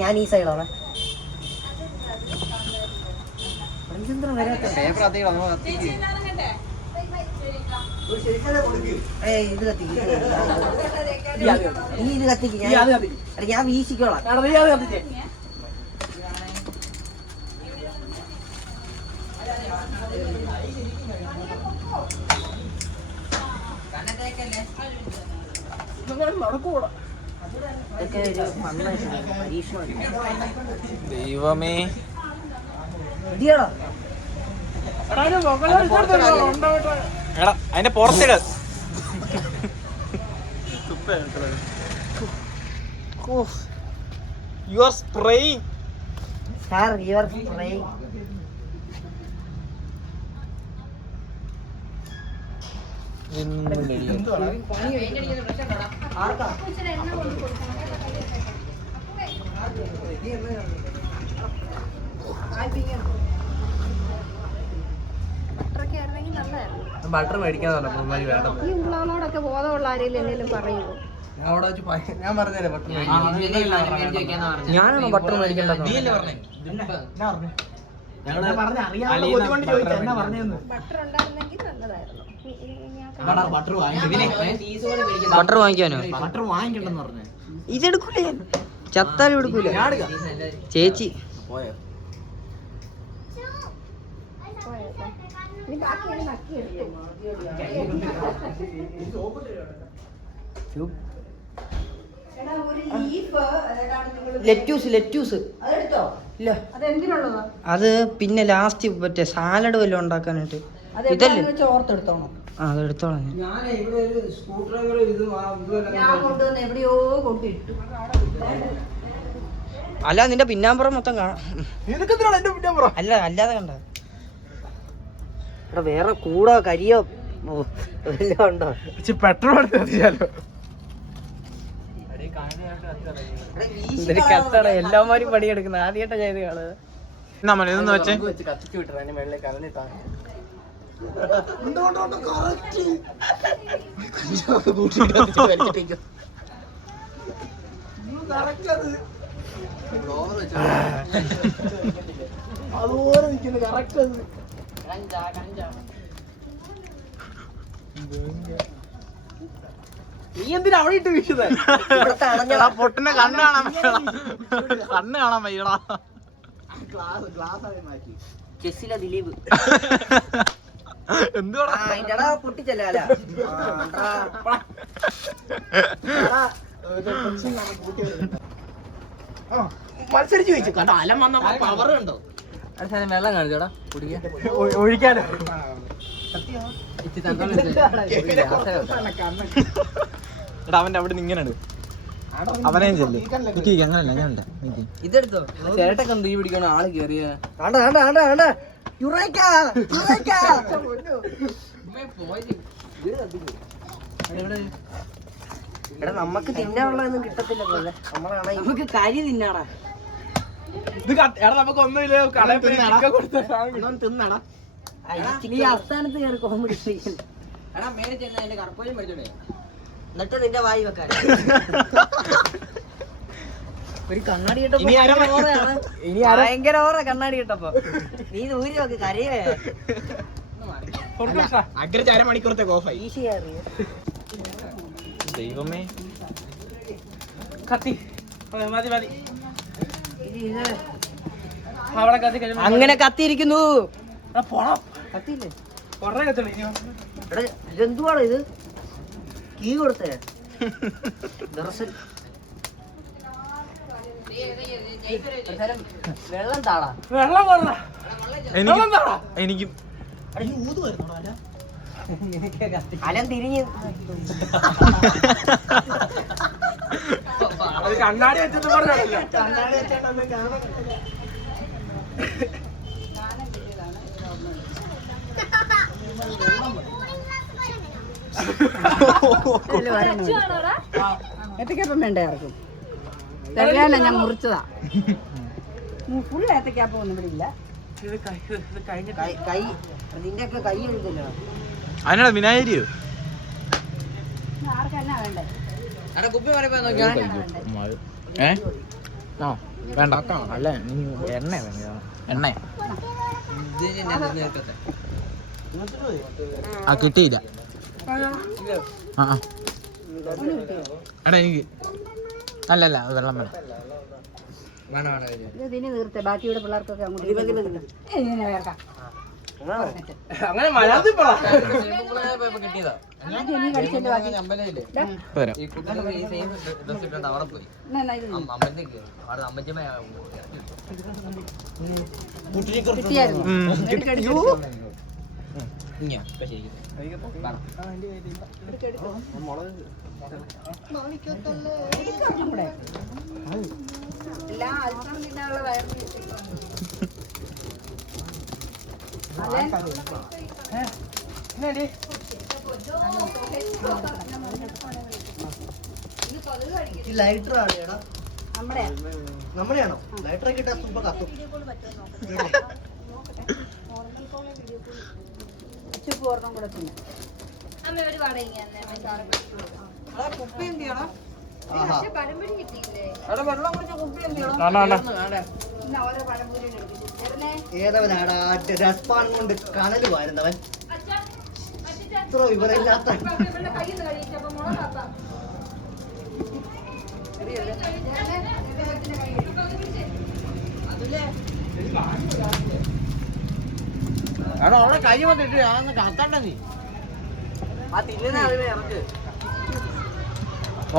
ഞാൻ ഈ സൈഡാണ്. ഇതെന്താ വരാത്ത? ഇത് കത്തിക്ക്. നീ ഇത് കത്തിക്ക്. ഞാൻ വീശിക്കോളാം. ഇതൊക്കെ ഒരു ഫണ്ണായിട്ട് പരീക്ഷണം. ദൈവമേ. ഇടിയാടാ എടാ അതിന്റെ പുറത്തിട്. You are spraying. Sir you are spraying. ആർക്കാ? ബട്ടറൊക്കെ ആയിരുന്നെങ്കിൽ നല്ലതായിരുന്നു. ബട്ടർ മേടിക്കാൻ വേണ്ട. ഈ ഉള്ളവനോടൊക്കെ ബോധമുള്ള ആരെങ്കിലും എന്തെങ്കിലും പറയുമോ? ഞാൻ അവിടെ വെച്ച് ഞാൻ പറഞ്ഞല്ലേ ബട്ടർ ഞാനാണോ ബട്ടർ മേടിക്കേണ്ടത്? ബട്ടർ ഉണ്ടായിരുന്നെങ്കിൽ നല്ലതായിരുന്നു. ബട്ടർ വാങ്ങിക്കാനോ? ബട്ടർ വാങ്ങിക്കണ്ടെന്ന് പറഞ്ഞു. ഇതെടുക്കൂലേ? ചത്താലും എടുക്കൂല. ചേച്ചി പോയോ? ഇനി ബാക്കി ഞാൻ നക്കിയെടുത്തു. എടാ, ഒരു ലീഫ് ലെറ്റ്യൂസ് ഇല്ല, അതെന്തിനുള്ളതാ? അത് പിന്നെ ലാസ്റ്റ് മറ്റേ സാലഡ് വല്ലതും ഉണ്ടാക്കാനായിട്ട്. ഇതല്ലേ ഓർത്തെടുത്തോണം. ആ അതെടുത്തോളാം ഞാൻ. ഞാൻ ഇവിടെ ഒരു സ്ക്രൂ ഡ്രൈവർ ഞാൻ കൊണ്ടുവന്ന് എവിടെയോ കൊണ്ടിട്ടു. അല്ല നിന്റെ പിന്നാമ്പുറം മൊത്തം കാണാം. നിനക്കെന്തിനാണ് എന്റെ പിന്നാ പറ? അല്ല അല്ലാതെ കണ്ട എടാ വേറെ കൂടോ കരിയോ വല്ലതും ഉണ്ടോ? പെട്രോൾ എടുത്ത് കത്തിച്ചാലോ? കത്തട എല്ലാവരും പണിയെടുക്കുന്നത് ആദ്യമായിട്ടാ ഞാൻ ഇത് കാണുന്നത്. നമ്മൾ ഇതൊന്ന് വെച്ചേ. കത്തിച്ചു വിട്ടു അതിന്റെ മേളിലേക്ക് കലഞ്ഞിട്ടാ അതുപോലെ നിൽക്കുന്നു കറക്റ്റ്. അത് നീ എന്തിനാ അവിടെ ഇട്ട് വീശുന്നത്? പൊട്ടിന്റെ കണ്ണ് കാണാൻ കണ്ണ് കാണാൻ വയ്യടാ. ചെസ്സിലെ ദിലീപ് എന്തുവാ പൊട്ടിച്ചല്ല മത്സരിച്ച് ചോദിച്ചു കണ്ടോ? അലം വന്നപ്പോ പവർ കണ്ടോ? വെള്ളം കാണിച്ചോടാ കുടിക്കാൻ. ഒഴിക്കാനോ? എടാ അവന്റെ അവിടെ നിന്ന് ഇങ്ങനെ അവനെ ചെല്ലു. അങ്ങനല്ല ഞാനല്ല. ഇതെടുത്തോ ചേട്ടൊക്കെ തീ പിടിക്കണ ആള് കേറിയ എടാ നമ്മക്ക് തിന്നാനുള്ളതൊന്നും കിട്ടത്തില്ല പോലെ. നമ്മളാണ് നമുക്ക് കരി തിന്നാടാ. ഇത് എടാ നമുക്ക് ഒന്നുമില്ല കടയിൽ പോയി ചിക്കൻ കൊടുത്ത തിന്നടാ. നീ അസ്ഥാനത്ത് കയറി കോമഡി എടാ മേലെ ചെന്ന എന്റെ കർപ്പൂരം മേടിച്ചോണ്ടേ എന്നിട്ട് നിന്റെ വായി വെക്കാൻ ഒരു കണ്ണാടി ഭയങ്കര ഓറ കണ്ണാടി കിട്ടപ്പോ നീ ഊരി നോക്ക് കരയേ അഗ്രജ അരമണിക്കൂറത്തേക്ക് ഓഫായി. ദൈവമേ കത്തി മതി മതി. അവിടെ കത്തി കഴിയുമ്പോ അങ്ങനെ കത്തിയിരിക്കുന്നു. പോണം. കത്തിയില്ലേ കൊറേ കത്തണം. എടാ ഇതെന്തുവാണ് ഇത് കീ കൊടുത്തേ വെള്ളം താടാ. വെള്ളം കൊള്ളാ. എനിക്കും അലം തിരിഞ്ഞ് കണ്ണാടി വെച്ചിട്ട് പറഞ്ഞല്ലോ. ഏത്തക്കാപ്പം വേണ്ട ആർക്കും? തെരയാനാ ഞാൻ മുറിച്ചതാ. ഫുൾ ഏത്തക്കാപ്പം ഒന്നും ഇവിടെ ഇല്ല. കൈ നിന്റെ ഒക്കെ കൈ എടുക്കല്ലോ. അതിനാ വിനായരിയോ? ആർക്കെന്നാ വേണ്ടേ? കുപ്പി പറയുമ്പോ വേണ്ട അല്ല എണ്ണ എണ്ണ ആ കിട്ടിയില്ല. എടാ എനിക്ക് അല്ലല്ല വെള്ളം വേണം. ഇത് തിനി തീർത്തെ ബാക്കിയുടെ പിള്ളേർക്കൊക്കെ അങ്ങോട്ട് വേർക്കാം. അങ്ങനെ മലയാളത്തിൽ പറ. കിട്ടിയതാ ആദ്യം നീ കടിച്ചതിന്റെ ബാക്കി പോരാ. കിട്ടിയായിരുന്നു. എല്ലാം അല്പം തിന്നാനുള്ള വയറിന് നമ്മുടെയാണോ ലൈറ്റർ കിട്ടാ തുമ്പ കത്തും. പൂർണ്ണം കൂടെ തിന്നെ. കുപ്പി എന്ത് ചെയ്യണം? വെള്ളം കുടിച്ച കുപ്പി എന്ത് ചെയ്യണം? ഇന്ന് ഓരോ പഴംപൊരി ഏതവനാടാ രസ്പാൻ കൊണ്ട് കനല് വാരുന്നവൻ. ഇത്ര വിവരമില്ലാത്ത എടാ അവിടെ കൈ വന്നിട്ട് ഞാൻ കത്തണ്ട നീ ആ തിന്നുന്ന ആളിനെ ഇറക്ക്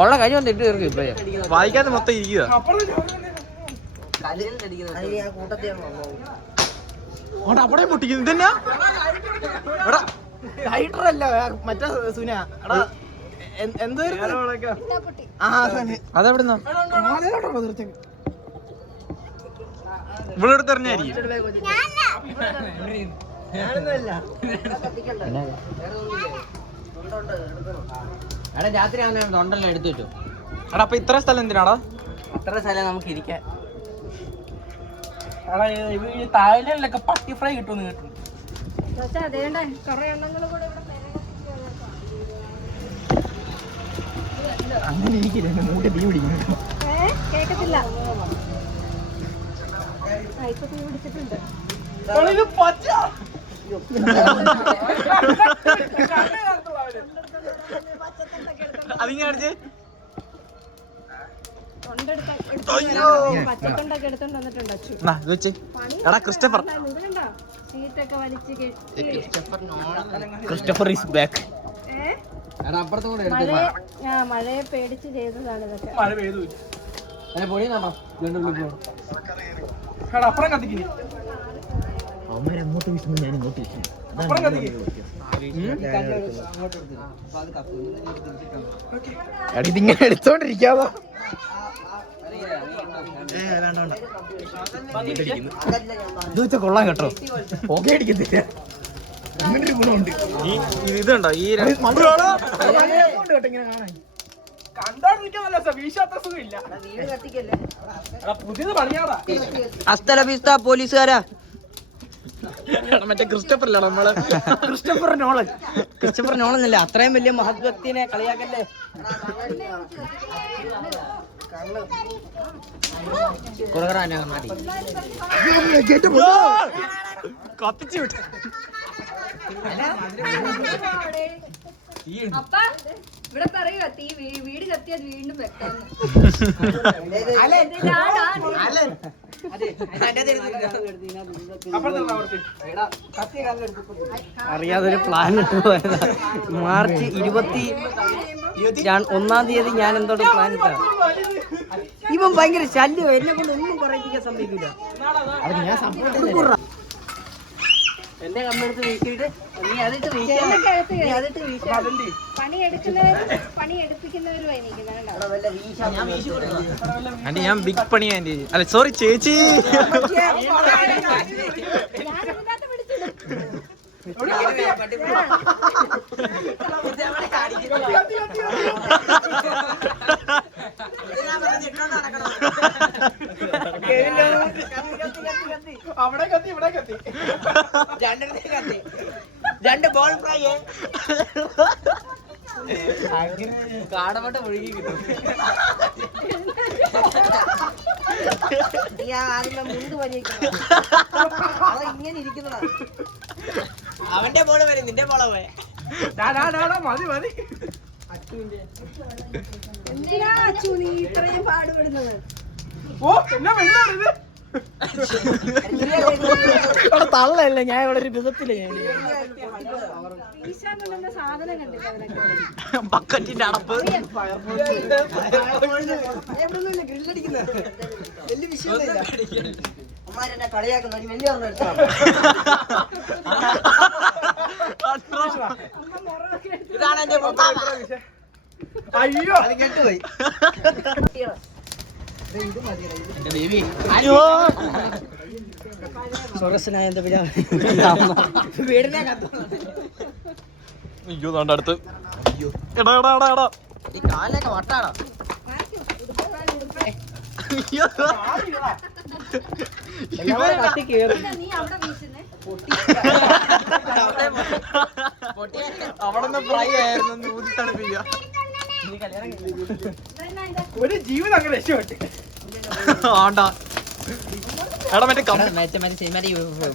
ഉള്ള കൈ വന്നിട്ട് ഇറക്കും ഇപ്പൊ വായിക്കാതെ മൊത്തം ഇരിക്കുക. അവിടെ പൊട്ടിക്കുന്നു ഇതന്നെയാ ലൈറ്ററല്ല മറ്റേ സുന എടാ എന്തോ അതെവിടുന്ന ഇവിടെ എടുത്ത് എറിഞ്ഞായിരിക്കും. എടാ രാത്രി ആവുന്ന തൊണ്ടല്ലോ എടുത്തു വെച്ചു. എടാ അപ്പൊ ഇത്ര സ്ഥലം എന്തിനാടാ? അത്ര സ്ഥലം നമുക്ക് ഇരിക്കാൻ. ഈ തായ്ലൻഡിലൊക്കെ പട്ടി ഫ്രൈ കിട്ടുമെന്ന് കേട്ടു. പക്ഷെ അതേണ്ട കുറെ എണ്ണങ്ങൾ കൂടെ ഇവിടെ അങ്ങനെ ഇരിക്കില്ല മൂട്ടി തീ പിടിക്കുന്നു. കേക്കത്തില്ല. ഇപ്പൊ തീ പിടിച്ചിട്ടുണ്ട്. ഇത് പച്ച അതിങ്ങനെ അടിച്ച് പച്ചക്കൊണ്ടൊക്കെ എടുത്തോണ്ട് വന്നിട്ടുണ്ട് അച്ചു. ഇത് വെച്ച് എടാ ക്രിസ്റ്റഫർ സീറ്റൊക്കെ വലിച്ച് കെട്ടി ക്രിസ്റ്റഫർ ഈസ് ബാക്ക്. എടാ അപ്പുറത്തും കൂടെ മഴയെ പേടിച്ച് ചെയ്തതാണ് ഇതൊക്കെ. മഴ പെയ്തു പൊടി നട്ടോ അപ്പുറം കത്തിക്കിനി അപ്പുറം കത്തിക്കി ഇതിങ്ങനെ എടുത്തോണ്ടിരിക്കാവോ? ഇത് വെച്ചാ കൊള്ളാൻ കേട്ടോ. ഓക്കെ അടിക്കത്തില്ല. ഇങ്ങനൊരു ഗുണമുണ്ട്. ഇതുണ്ടോ ഈ കണ്ടോണ്ടിരിക്കാന്നല്ല വീശാത്ത സുഖമില്ല. പുതിയത് പണിയാടാ. അസ്തല പിസ്ത പോലീസുകാരാ. മറ്റേ ക്രിസ്റ്റഫർ അല്ല നമ്മള് ക്രിസ്റ്റഫർ നോളൻ അല്ലേ? അത്രയും വലിയ മഹത്വത്തിനെ കളിയാക്കല്ലേ. കത്തിച്ചു വിട്ടു. അപ്പ ഇവിടെ പറയുക തീ വീട് കത്തിയാൽ വീണ്ടും വെക്കാന്ന്. അറിയാതൊരു പ്ലാൻ ഇട്ട് പോയതാ. മാർച്ച് 21-ാം തീയതി ഞാൻ എന്തോട്ട് പ്ലാൻ ഇട്ടാ. ഇവൻ ഭയങ്കര ശല്യം. എന്നെ കൊണ്ട് ഒന്നും പറയിപ്പിക്കാൻ സമ്മതിക്കില്ല. എന്നെ കണ്ണെടുത്ത് വീട്ടിട്ട് നീ അതിട്ട് പണി എടുപ്പിക്കുന്നവരുമായി നിൽക്കുന്നത്. ആന്റി ഞാൻ ബിഗ് പണി ആന്റി. അല്ല സോറി ചേച്ചി. അവിടെ കത്തി ഇവിടെ കത്തി രണ്ട് ബോൾ ഫ്രൈ കാടമട്ട ഒഴുകി കിട്ടും. മുണ്ട് വലിക്കണം. ഇങ്ങനെ ഇരിക്കുന്നതാ. അവന്റെ ബോള് വരും, നിന്റെ ബോള പോയെ. മതി മതി. എന്തിനാ അച്ചു നീ ഇത്രയും പാടുപെടുന്നത്? ഓ എന്നാ വെള്ളമാണ് ഇത്. തള്ളല്ല, ഞാൻ ഇവിടെ ഒരു വിധത്തില് ഈശാനുള്ള സാധനം കണ്ടില്ല അവനൊക്കെ. ബക്കറ്റിന്റെ അടപ്പ്. വലിയ വിഷയമൊന്നുമില്ല. അമ്മാരെന്നെ കളിയാക്കുന്ന വലിയ ഇതാണ് എന്റെ അയ്യോ അത് കേട്ടുപോയി. സ്വർഗസ്നായ എന്റെ വീടിനെ കത്തു. അയ്യോ ദാണ്ട അടുത്ത്. എടാ എടാ എടാ എടാ ഈ കാലിലൊക്കെ വട്ടാണോ? കത്തി കേറി. നീ അവിടെ വീശുന്നേ. അവിടെ ഫ്രൈ ആയിരുന്നു ഊതി തണുപ്പിക്കുക. ഒരു ജീവിതം അങ്ങനെ രക്ഷപ്പെട്ടു. ആണ്ടാ എടാ മറ്റേ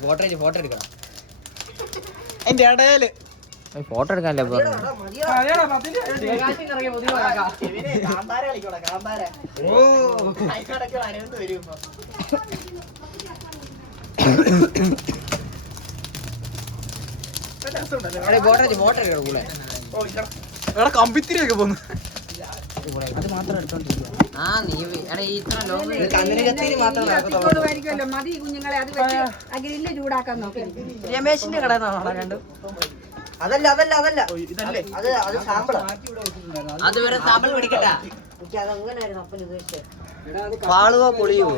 ഫോട്ടോ എടുക്കണം. എന്റെ ഇടയില് ഫോട്ടോ എടുക്കാനല്ലേ പറഞ്ഞു. അതെയാണോ സത്യത്തിൽ? എടാ കമ്പിത്തിരിയൊക്കെ പോന്നു. അത് മാത്രം എടുത്തോണ്ടിരിക്കുക. മതി കുഞ്ഞുങ്ങളെ അത് വെച്ച് ആ ഗ്രില്ല് ചൂടാക്കാൻ നോക്കി. രമേശിന്റെ കട രണ്ടും അതല്ല അതല്ല അതല്ല അത് അത് സാമ്പിളാ. അതുവരെ സാമ്പിൾ പിടിക്കട്ടാ. എനിക്ക് അതങ്ങനായിരുന്നു അപ്പൻ ഉദ്ദേശിച്ചത്. പാളുവോ പൊളിയോ?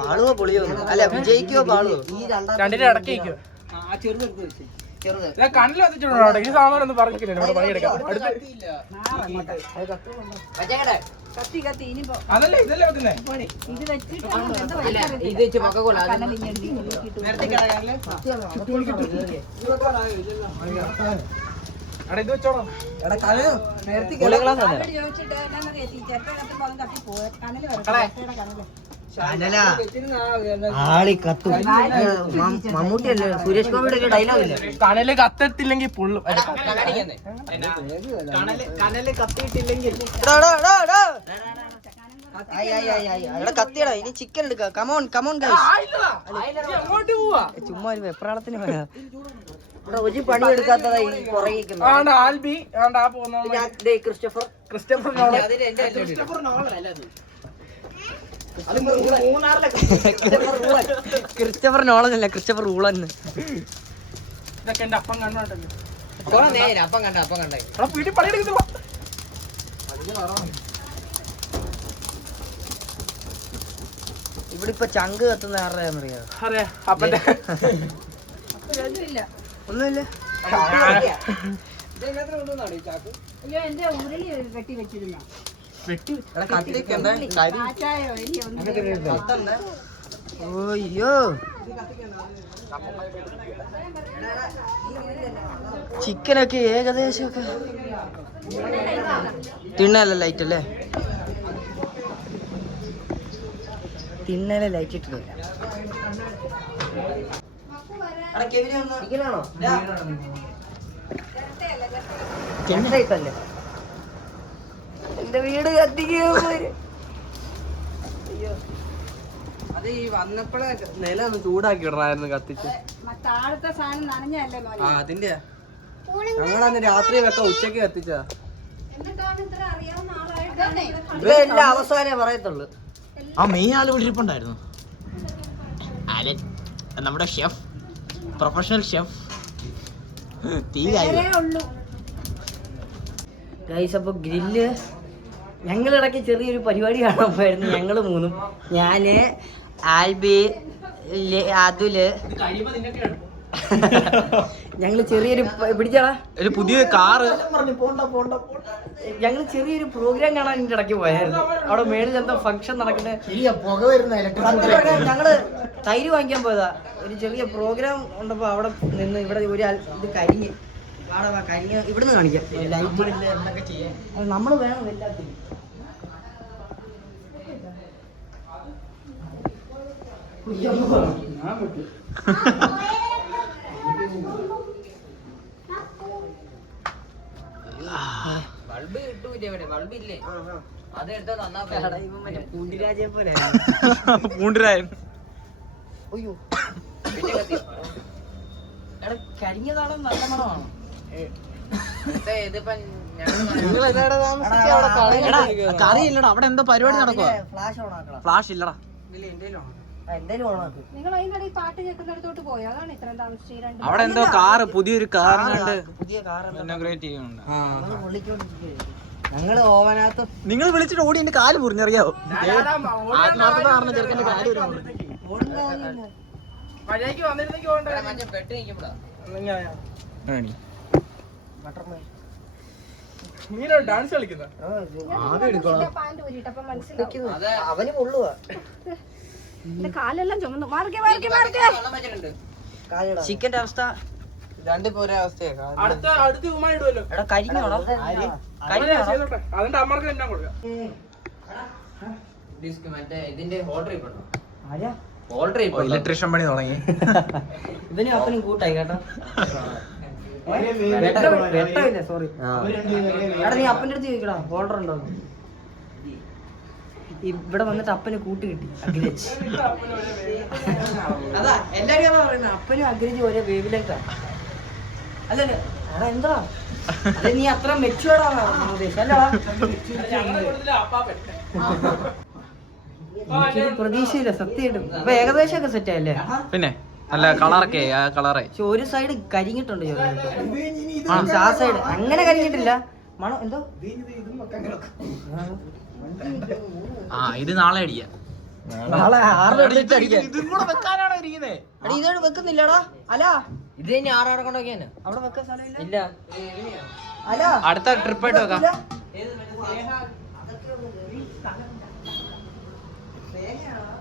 പാളുവോ പൊളിയോ അല്ല, വിജയിക്കോ പാളുവോ? ഈ രണ്ടിന്റെ ഇടയ്ക്ക് നിൽക്കുക. ചെറുത് കണ്ണിൽ വന്നിട്ടുണ്ടോ? ഈ സാമാനം ഒന്നും പറഞ്ഞിട്ടില്ല ഇവിടെ പണിയെടുക്കാം. കത്തി കത്തി ഇനിയിപ്പോ അതല്ലേ ഇതല്ലേ വെക്കുന്നേ? ഇത് വെച്ചിട്ട് ഇത് വെച്ച് പൊക്കോളൂ. എടാ ഇത് വെച്ചോളാം. ചോദിച്ചിട്ട് എന്നാന്നറിയാ ചിരട്ട കത്തുമ്പോ അതും കത്തി പോയ കനല് വരട്ടെ. ആളി കത്തും. മമ്മൂട്ടി അല്ലേ, സുരേഷ് ഗോപിയുടെ ഒക്കെ ഡയലോഗ് ഇല്ലേ? കനല് കത്തെത്തില്ലെങ്കിൽ പൊള്ളും. കനല് കത്തിയിട്ടില്ലെങ്കിൽ കത്തിയടാ, ഇനി ചിക്കൻ എടുക്ക. കമോൺ കമോൺ അങ്ങോട്ട് പോവാ. ചുമ്മാ ഒരു വെപ്രാളത്തിന് പോയാ. ഒരു പണി എടുക്കാത്തതായി പുറകിക്കുന്നു. ആൽബി ആ പോകുന്ന Christopher Christopher Nolan. Christopher Nolan അല്ല, ക്രിസ്റ്റഫർ റൂളൻ. ഇതൊക്കെ എന്റെ അപ്പം കണ്ടോണ്ടല്ലോ. അപ്പം കണ്ടേ എടാ വീട്ടിൽ പണിയെടുക്കുന്നു. ഇവിടെ ഇപ്പൊ ചങ്ക് കത്തുന്ന ആരുടെയാണെന്നറിയാം? അറിയാ അപ്പന്റെ ഒന്നുമില്ല. അയ്യോ എന്റെ ഉരുളി വെട്ടി വെച്ചിരുന്ന വെട്ടി ഓയ്യോ, ചിക്കനൊക്കെ ഏകദേശം ഒക്കെ തിണ്ണല്ല ലൈറ്റ് അല്ലേ? തിണ്ണയിലെ ലൈറ്റ് ഇട്ടില്ല. ല്ലേ എന്റെ വീട് കത്തിക്കോ? അത് ഈ വന്നപ്പോഴേ നില ഒന്ന് ചൂടാക്കി ഇടണായിരുന്നു കത്തിച്ച്. താഴത്തെ സാധനം നനഞ്ഞല്ലേ മോനെ. അതിന്റെ ഞങ്ങളന്ന് രാത്രി വെക്ക ഉച്ചക്ക് കത്തിച്ചതാ. എന്നിട്ടാണ് ഇത്ര അറിയാവുന്ന ആളായിട്ടാണ് ഇതെല്ലാം അവസാനേ പറയത്തുള്ളൂ. ആ മെയിൻ ആള് വിളിച്ചിട്ടുണ്ടായിരുന്നു, അലൻ, നമ്മുടെ ഷെഫ്, പ്രൊഫഷണൽ ഷെഫ്. തീ ഉള്ളൂ. ഗൈസ്, അപ്പോൾ ഗ്രില്ല് ഞങ്ങളിടയ്ക്ക് ചെറിയൊരു പരിപാടി കാണാൻ പോയിരുന്നു. ഞങ്ങൾ മൂന്നും, ഞാന്, ആൽബി, അതുല്, ഞങ്ങൾ ചെറിയൊരു പിടിച്ചാടാ ഒരു പുതിയ കാറ്. ഞങ്ങൾ ചെറിയൊരു പ്രോഗ്രാം കാണാൻ ഇതിന്റെ ഇടയ്ക്ക് പോയായിരുന്നു. അവിടെ മേളിൽ എന്തോ ഫംഗ്ഷൻ നടക്കുന്നത്. ഞങ്ങള് തൈര് വാങ്ങിക്കാൻ പോയതാ. ഒരു ചെറിയ പ്രോഗ്രാം ഉണ്ടപ്പോ അവിടെ നിന്ന് ഇവിടെ ഒരു ഇത് കരിഞ്ഞ് കരിഞ്ഞ് ഇവിടുന്ന് കാണിക്കാം. ലൈറ്റ് നമ്മള് വേണം എല്ലാത്തിനും. ബൾബ് കിട്ടൂല ഇവിടെ, ബൾബില്ലേ? അതെടുത്താ തന്നാ മറ്റേ പൂണ്ടിരാജയെ പോലെ. പൂണ്ടിരായൻ. അയ്യോ, എടാ കരിഞ്ഞതാണോ നല്ല മണമാണോ? ഇതിപ്പം കറി ഇല്ലടാ, അവിടെ എന്തോ പരിപാടി നടക്കുക. ഫ്ലാഷ് ഓൺ ആക്കണം. ഫ്ലാഷ് ഇല്ലടാ. എന്തായാലും ഓൺ ആക്കും. നിങ്ങൾ അതിന്റെ ഇടയിൽ പാട്ട് കേൾക്കുന്നിടത്തോട്ട് പോയോ? അതാണ് ഇത്രയും താമസിച്ചു. അവിടെ എന്തോ കാറ്, പുതിയൊരു കാറിനുണ്ട്, പുതിയ കാർ ഇനോഗ്രേറ്റ് ചെയ്യുന്നുണ്ട്. ഞങ്ങള് ഓവനകത്ത് നിങ്ങൾ വിളിച്ചിട്ട് ഓടി എന്റെ കാല് മുറിഞ്ഞറിയാവോ? ആത്മാർത്ഥത കാരണം ചെറുക്കന്റെ കാല് വരെ മഴയ്ക്ക് വന്നിരുന്നെങ്കിൽ മഞ്ഞ പെട്ട് നിൽക്കുമ്പോഴാ നീനോ ഡാൻസ് കളിക്കുന്ന പാന്റ് ഊരിട്ടപ്പോ മനസ്സിലാവും. അവന് കൊള്ളുവാ. എന്റെ കാലെല്ലാം ചുമന്നു. മാറിക്കേ മാറിക്കേ മാറിക്കേ. വെള്ളം വെച്ചിട്ടുണ്ട്. ചിക്കന്റെ അവസ്ഥ രണ്ടിപ്പോ ഒരേ അവസ്ഥയാ. അടുത്ത് ഉമ്മ ഇടുമല്ലോ. എടാ കരിഞ്ഞോടാ. ചെയ്തോട്ടെ, അതിന്റെ അമ്മർക്ക് എന്നാ കൊടുക്കാം. ഡിസ്ക് മറ്റേ ഇതിന്റെ ഹോൾഡർ ഇപ്പുണ്ടോ? ആരാ? ഹോൾഡർ ഇപ്പൊ ഇലക്ട്രീഷ്യൻ പണി തുടങ്ങി. ഇവനും അപ്പനും കൂട്ടായി കേട്ടോ. വെട്ടമില്ല, സോറി. എടാ നീ അപ്പന്റെ അടുത്ത് ചോദിക്കടാ, ഓർഡർ ഉണ്ടോ? ഇവിടെ വന്നിട്ട് അപ്പന് കൂട്ട് കിട്ടി, അഗ്രജ്. അതാ എല്ലാരും പറയുന്നത്, അപ്പനും അഗ്രജും ഒരേ വേവിലേക്കാ. അല്ലല്ലേ എടാ എന്താ അല്ലെ നീ അത്ര മെച്ചുവേർഡാണോ ഉദ്ദേശം അല്ലടാ എനിക്കൊരു പ്രതീക്ഷയില്ല സത്യമായിട്ടും അപ്പൊ ഏകദേശം ഒക്കെ സെറ്റ് ആയല്ലേ പിന്നെ അല്ല കളറൊക്കെ ആ കളറേ പക്ഷെ ഒരു സൈഡ് കരിഞ്ഞിട്ടുണ്ട് ചെറുതായിട്ട്. ആ സൈഡ് അങ്ങനെ കരിഞ്ഞിട്ടില്ല മണം എന്തോ ഇത് നാളെ അടിക്കാം നാളെ 6 അടിക്കാം ഇതും കൂടെ വെക്കാനാണോ ഇരിക്കുന്നേ? എടാ ഇതോട് വെക്കുന്നില്ലടാ അല്ല ഇത് തന്നെ 6 കൊണ്ടൊക്കെ അവിടെ വെക്കാൻ സ്ഥലമില്ല ഇല്ല അല്ല അടുത്ത ട്രിപ്പായിട്ട് വെക്കാം.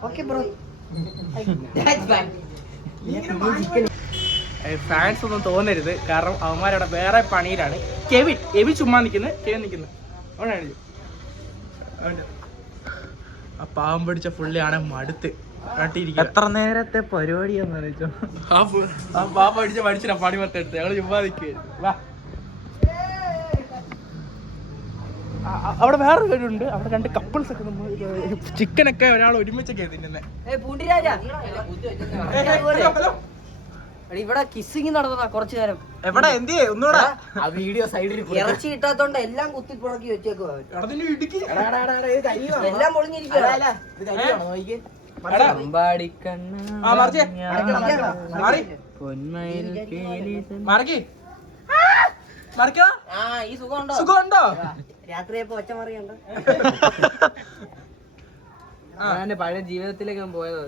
ഓക്കെ ബ്രോ ഫാൻസ് ഒന്നും തോന്നരുത്, കാരണം അവന്മാരവിടെ വേറെ പണിയിലാണ്. എവി ചുമ്മാ നിൽക്കുന്നു, കെവിൻ നിൽക്കുന്നു. അവനാണ് ആ പാവം പിടിച്ച പുള്ളിയാണ് മടുത്ത് എത്ര നേരത്തെ പരിപാടിയാന്ന് വെച്ചോ. ആ പാവം പിടിച്ച മനുഷ്യനാ പണി മൊത്തം എടുത്ത് ഞങ്ങള് ചുമ്മാ നിൽക്കുകയായിരുന്നു. വാ അവിടെ വേറൊരു കാര്യമുണ്ട്, അവിടെ 2 കപ്പിൾസ് ഒക്കെ ചിക്കനൊക്കെ ഒരാൾ ഒരുമിച്ചൊക്കെ തിന്നുന്നത്. ഇവിടെ കിസ്സിങ് നടന്നതാ കുറച്ചു നേരം. എവിടെ എന്തിയേ ഒന്നുകൂടെ ആ വീഡിയോ സൈഡിൽ ഇറച്ചി കിട്ടാത്തോണ്ട് എല്ലാം കുത്തിപ്പുറക്കി വെച്ചേക്കുവാ അവര്. ഇടുക്കി എല്ലാം പൊളിഞ്ഞിരിക്കുക ഈ സുഖമുണ്ടോ സുഖമുണ്ടോ? രാത്രിയപ്പോ ഒച്ച മറിയണ്ട. പഴയ ജീവിതത്തിലേക്ക് പോയത്.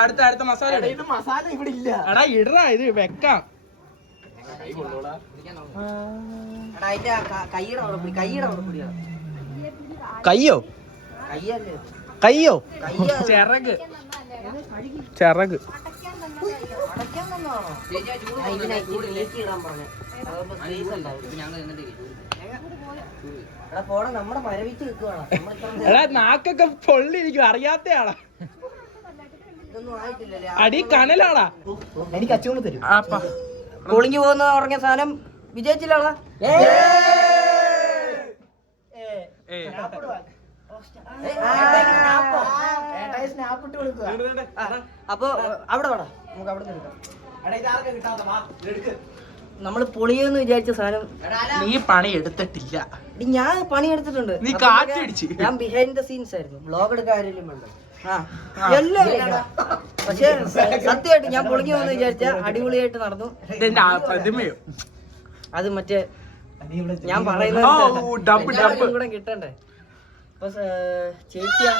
അടുത്ത മസാല മസാല ഇവിടെ ഇല്ല. എടാ ഇടറാ, ഇത് വെക്കാം. എടാ അതിന്റെ കൈയുടെ അവിടെ പിടി, കൈയുടെ അവിടെ പിടിയാ. കയ്യോ കയ്യല്ലേ കയ്യോ കയ്യ ചിറക് അടയ്ക്കാൻ തന്നാണോ? ഞാൻ ഇതിനകത്ത് നീക്കിയിടാൻ പറഞ്ഞു. അതുകൊണ്ട് സ്പേസ് ഉണ്ടാവും. എടാ പോടാ, നമ്മുടെ മരവിച്ച് നിൽക്കുവാണ്. എടാ നാക്കൊക്കെ പൊള്ളിരിക്കും, അറിയാത്തയാളാ. ഇതൊന്നും ആയിട്ടില്ലല്ലേ. അടി കനലാടാ. എനിക്ക് അച്ചുകൊണ്ട് തരും. പൊളിഞ്ഞു പോകുന്ന ഉറങ്ങിയ സാധനം വിജയിച്ചില്ലാടാ. അപ്പൊ അവിടെ വേടാ, നമുക്ക് അവിടെ നമ്മള് പൊളിയെന്ന് വിചാരിച്ച സാധനം നീ പണി എടുത്തിട്ടില്ല. ഞാൻ പണിയെടുത്തിട്ടുണ്ട്. നീ കാറ്റടിച്ച്. ഞാൻ ബിഹൈൻഡ് ദ സീൻസ് ആയിരുന്നു. വ്ലോഗ് എടുക്കാൻ ആരെങ്കിലും വേണ്ട. എല്ലാം പക്ഷെ സത്യമായിട്ട് ഞാൻ പൊളിഞ്ഞു പോകുന്ന വിചാരിച്ച അടിപൊളിയായിട്ട് നടന്നു. ഇതെന്റെ പ്രതിമയോ? അത് മറ്റേ ഞാൻ പറയുന്നത് കൂടെ കിട്ടണ്ടേ. അപ്പൊ ചേച്ചിയാ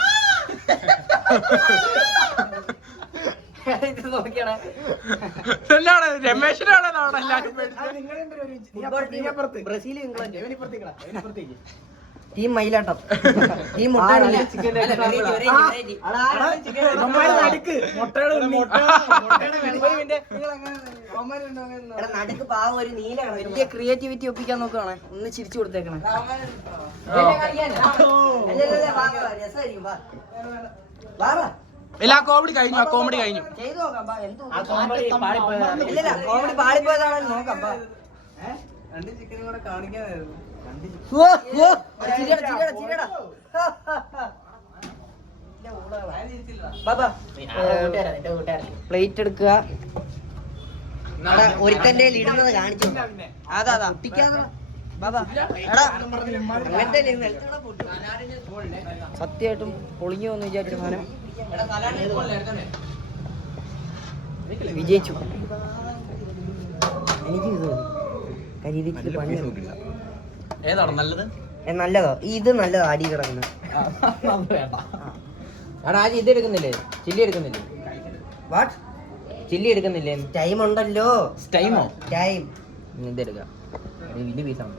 ഇത് നോക്കിയാടാ, രമേശനാണ് ബ്രസീൽ ഇംഗ്ലണ്ട് ടീം മയിലാട്ടം, ടീം നടുക്ക് പാവം ഒരു നീല വലിയ ക്രിയേറ്റിവിറ്റി ഒപ്പിക്കാൻ നോക്കുകയാണെ. ഒന്ന് ചിരിച്ചു കൊടുത്തേക്കണേ. ഇല്ല, കോമഡി കഴിഞ്ഞു. കോമഡി കഴിഞ്ഞു. ചെയ്തു നോക്കാം. ഇല്ല കോമഡി പാളിപ്പോയതാണെന്ന് നോക്കാം. പ്ലേറ്റ് എടുക്കുക. ഒരുത്തന്റെ ഇടുന്നത് കാണിച്ചു. അതാ പൊട്ടിക്കാതെ സത്യമായിട്ടും പൊളിഞ്ഞു എന്ന് വിചാരിച്ച സാധനം വിജയിച്ചു. എനിക്ക് ഇത് കരിതിക്ക് പണി ഏതാണ് നല്ലത്? നല്ലതോ? ഇത് നല്ലതോ? അടി കിടക്കുന്നത് ആദ്യം ഇത് എടുക്കുന്നില്ലേ? ചില്ലി എടുക്കുന്നില്ലേ? വാട്ട് ചില്ലി എടുക്കുന്നില്ലേ? ടൈം ഉണ്ടല്ലോ. ടൈമോ? ടൈം ഇതെടുക്കാം. വലിയ പീസാണ്.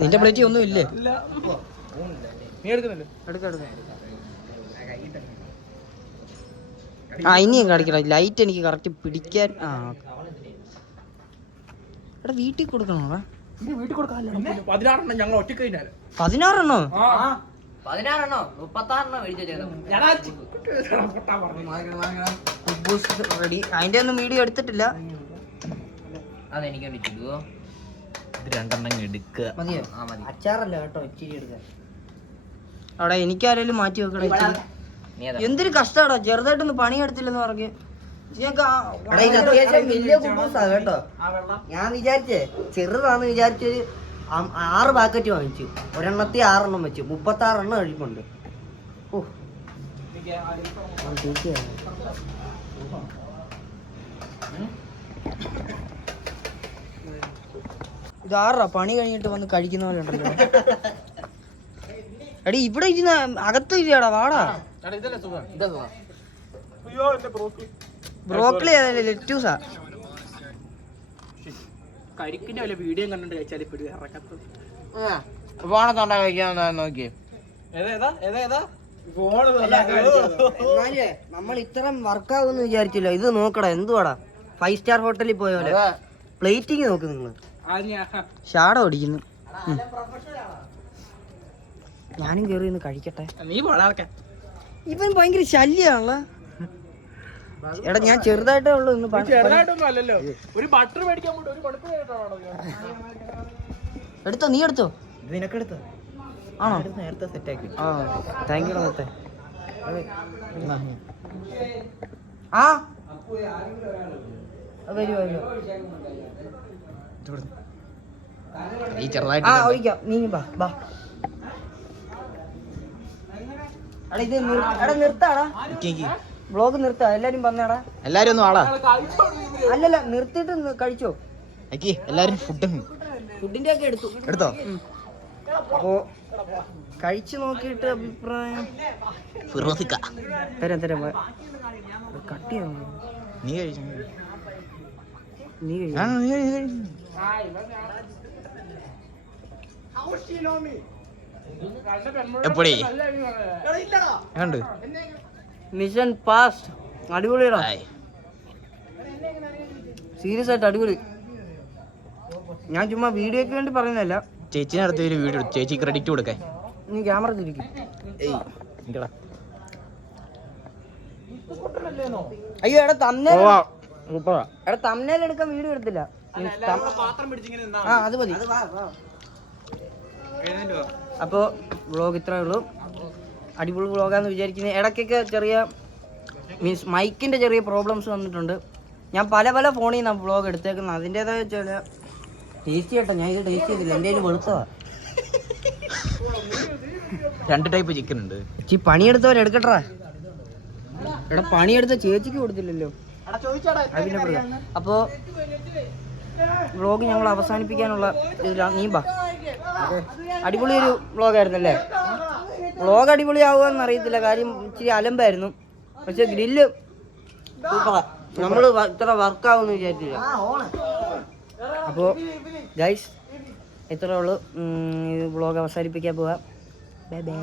നിന്റെ പ്ലേറ്റ് ഒന്നും ഇല്ലേ? നീ എടുക്കുന്നില്ലേ? ഇനിയും കാണിക്കണം. ലൈറ്റ് എനിക്ക് കറക്റ്റ് പിടിക്കാൻ. എടാ വീട്ടിൽ കൊടുക്കണോടാ. വീട്ടിൽ കൊടുക്കാല്ലോ. 16 ഞങ്ങൾ ഒറ്റക്ക് കഴിഞ്ഞാൽ 16 16 36 റെഡി. അതിന്റെ ഒന്നും വീഡിയോ എടുത്തിട്ടില്ല. അതെനിക്ക് വേണ്ടിട്ടുണ്ടോ? ഇത് 2 എടുക്കുക. മതിയോ? അച്ചാറല്ല കേട്ടോ, ഇച്ചിരി എടുക്കാൻ. അവിടെ എനിക്കാരേലും മാറ്റി വെക്കടാ. എന്തൊരു കഷ്ടാടാ, ചെറുതായിട്ടൊന്ന് പണിയെടുത്തില്ലെന്ന് പറഞ്ഞു. അത്യാവശ്യം വലിയ കുബൂസാ കേട്ടോ. ഞാൻ വിചാരിച്ചേ ചെറുതാന്ന് വിചാരിച്ചൊരു 6 പാക്കറ്റ് വാങ്ങിച്ചു. ഒരെണ്ണത്തിൽ 6 എണ്ണം വെച്ചു. 36 എണ്ണം കഴിപ്പുണ്ട്. ഓ ഇതാറാ പണി കഴിഞ്ഞിട്ട് വന്ന് കഴിക്കുന്ന പോലെ ഉണ്ടല്ലോ. എടി ഇവിടെ ഇരുന്ന അകത്ത് ഇരിയാടാ, വാടാ. ബ്രോക്കലി അതല്ലേ, ലെറ്റൂസാ. കരിക്കിന്റെ വല്ല വീഡിയോ കണ്ടിട്ട് കഴിച്ചാൽ ഇപ്പൊ ഇറക്കത്ത് ഫോണത്തോണ്ടാ കഴിക്കാൻ നോക്കി. എന്നാലേ നമ്മൾ ഇത്രയും വർക്കാവുമെന്ന് വിചാരിച്ചില്ല. ഇത് നോക്കടാ, എന്തുവാടാ 5 സ്റ്റാർ ഹോട്ടലിൽ പോയ പോലെ പ്ലേറ്റിങ് നോക്ക് നിങ്ങള്. ഷാട ഓടിക്കുന്നു. ഞാനും കേറി ഒന്ന് കഴിക്കട്ടെ. നീ പോടാ. ഇവൻ ഭയങ്കര ശല്യാണല്ലോ. എടാ ഞാൻ ചെറുതായിട്ടേ ഉള്ളു ഇന്ന്. ചെറുതായിട്ടൊന്നും അല്ലല്ലോ, ഒരു ബട്ടർ മേടിക്കാൻ പോയിട്ട് ഒരു മണിക്കൂർ എടുത്തോ, നീ എടുത്തോ. നിനക്കെടുത്തോ? ആണോ? നേരത്തെ സെറ്റാക്കി. ആ താങ്ക് യു മൊത്തേ. ആ വരൂ വരൂ. ഈ ചെറുതായിട്ട് ആ ഒഴിക്കാം, നീ ബാ ബാ. എടാ ഇത് എടാ നിർത്താടാ, വ്ളോഗ് നിർത്താ. എല്ലാരും വന്നേടാ, എല്ലാരും ഒന്നും ആളാ. അല്ലല്ല നിർത്തിയിട്ട് കഴിച്ചോ. എല്ലാരും ഫുഡിന്റെ ഒക്കെ എടുത്തോ. അപ്പോ കഴിച്ചു നോക്കിയിട്ട് അഭിപ്രായം തരാം. കട്ട് ചെയ്യാൻ നീ കഴിച്ചു. നീ മിഷൻ പാസ്റ്റ്. അടിപൊളിയാടാ, സീരിയസ് ആയിട്ട് അടിപൊളി. ഞാൻ ചുമ്മാ വീഡിയോക്ക് വേണ്ടി പറയുന്നതല്ല. ചേച്ചിനെ അടുത്ത ഒരു വീഡിയോ ചേച്ചി ക്രെഡിറ്റ് കൊടുക്കാൻ. നീ ക്യാമറ തിരിക്കും. അയ്യോ എടാ തമ്മിൽ എടുക്കാൻ വീഡിയോ എടുത്തില്ല. ആ അത് മതി. അപ്പോൾ വ്ളോഗ് ഇത്രേ ഉള്ളൂ. അടിപൊളി വ്ളോഗാന്ന് വിചാരിക്കുന്നത്. ഇടയ്ക്കൊക്കെ ചെറിയ മീൻസ് മൈക്കിൻ്റെ ചെറിയ പ്രോബ്ലംസ് വന്നിട്ടുണ്ട്. ഞാൻ പല ഫോണിൽ നിന്നാണ് വ്ളോഗ് എടുത്തേക്കുന്നത്. അതിൻ്റേതായ ചില ടേസ്റ്റ് ചെയ്യട്ടെ. ഞാൻ ഇത് ടേസ്റ്റ് ചെയ്തില്ല, എൻ്റെ കയ്യിൽ വെളുത്തതാ. 2 ടൈപ്പ് ചിക്കൻ ഉണ്ട്. പണിയെടുത്തവരെടുക്കട്ടാ. എടാ പണിയെടുത്ത ചേച്ചിക്ക് കൊടുത്തില്ലല്ലോ. അപ്പോൾ വ്ളോഗ് ഞങ്ങൾ അവസാനിപ്പിക്കാനുള്ള ഇതിലാണ്. നീ ബാ. അടിപൊളി ഒരു വ്ളോഗായിരുന്നല്ലേ. വ്ളോഗ് അടിപൊളിയാവുകയെന്ന് അറിയത്തില്ല, കാര്യം ഇച്ചിരി അലമ്പായിരുന്നു. പക്ഷെ ഗ്രില്ല് നമ്മൾ ഇത്ര വർക്കാവുമെന്ന് വിചാരിച്ചില്ല. അപ്പോൾ ഗൈസ് ഇത്രേ ഉള്ളൂ. വ്ളോഗ് അവസാനിപ്പിക്കാൻ പോവാം. Bye bye.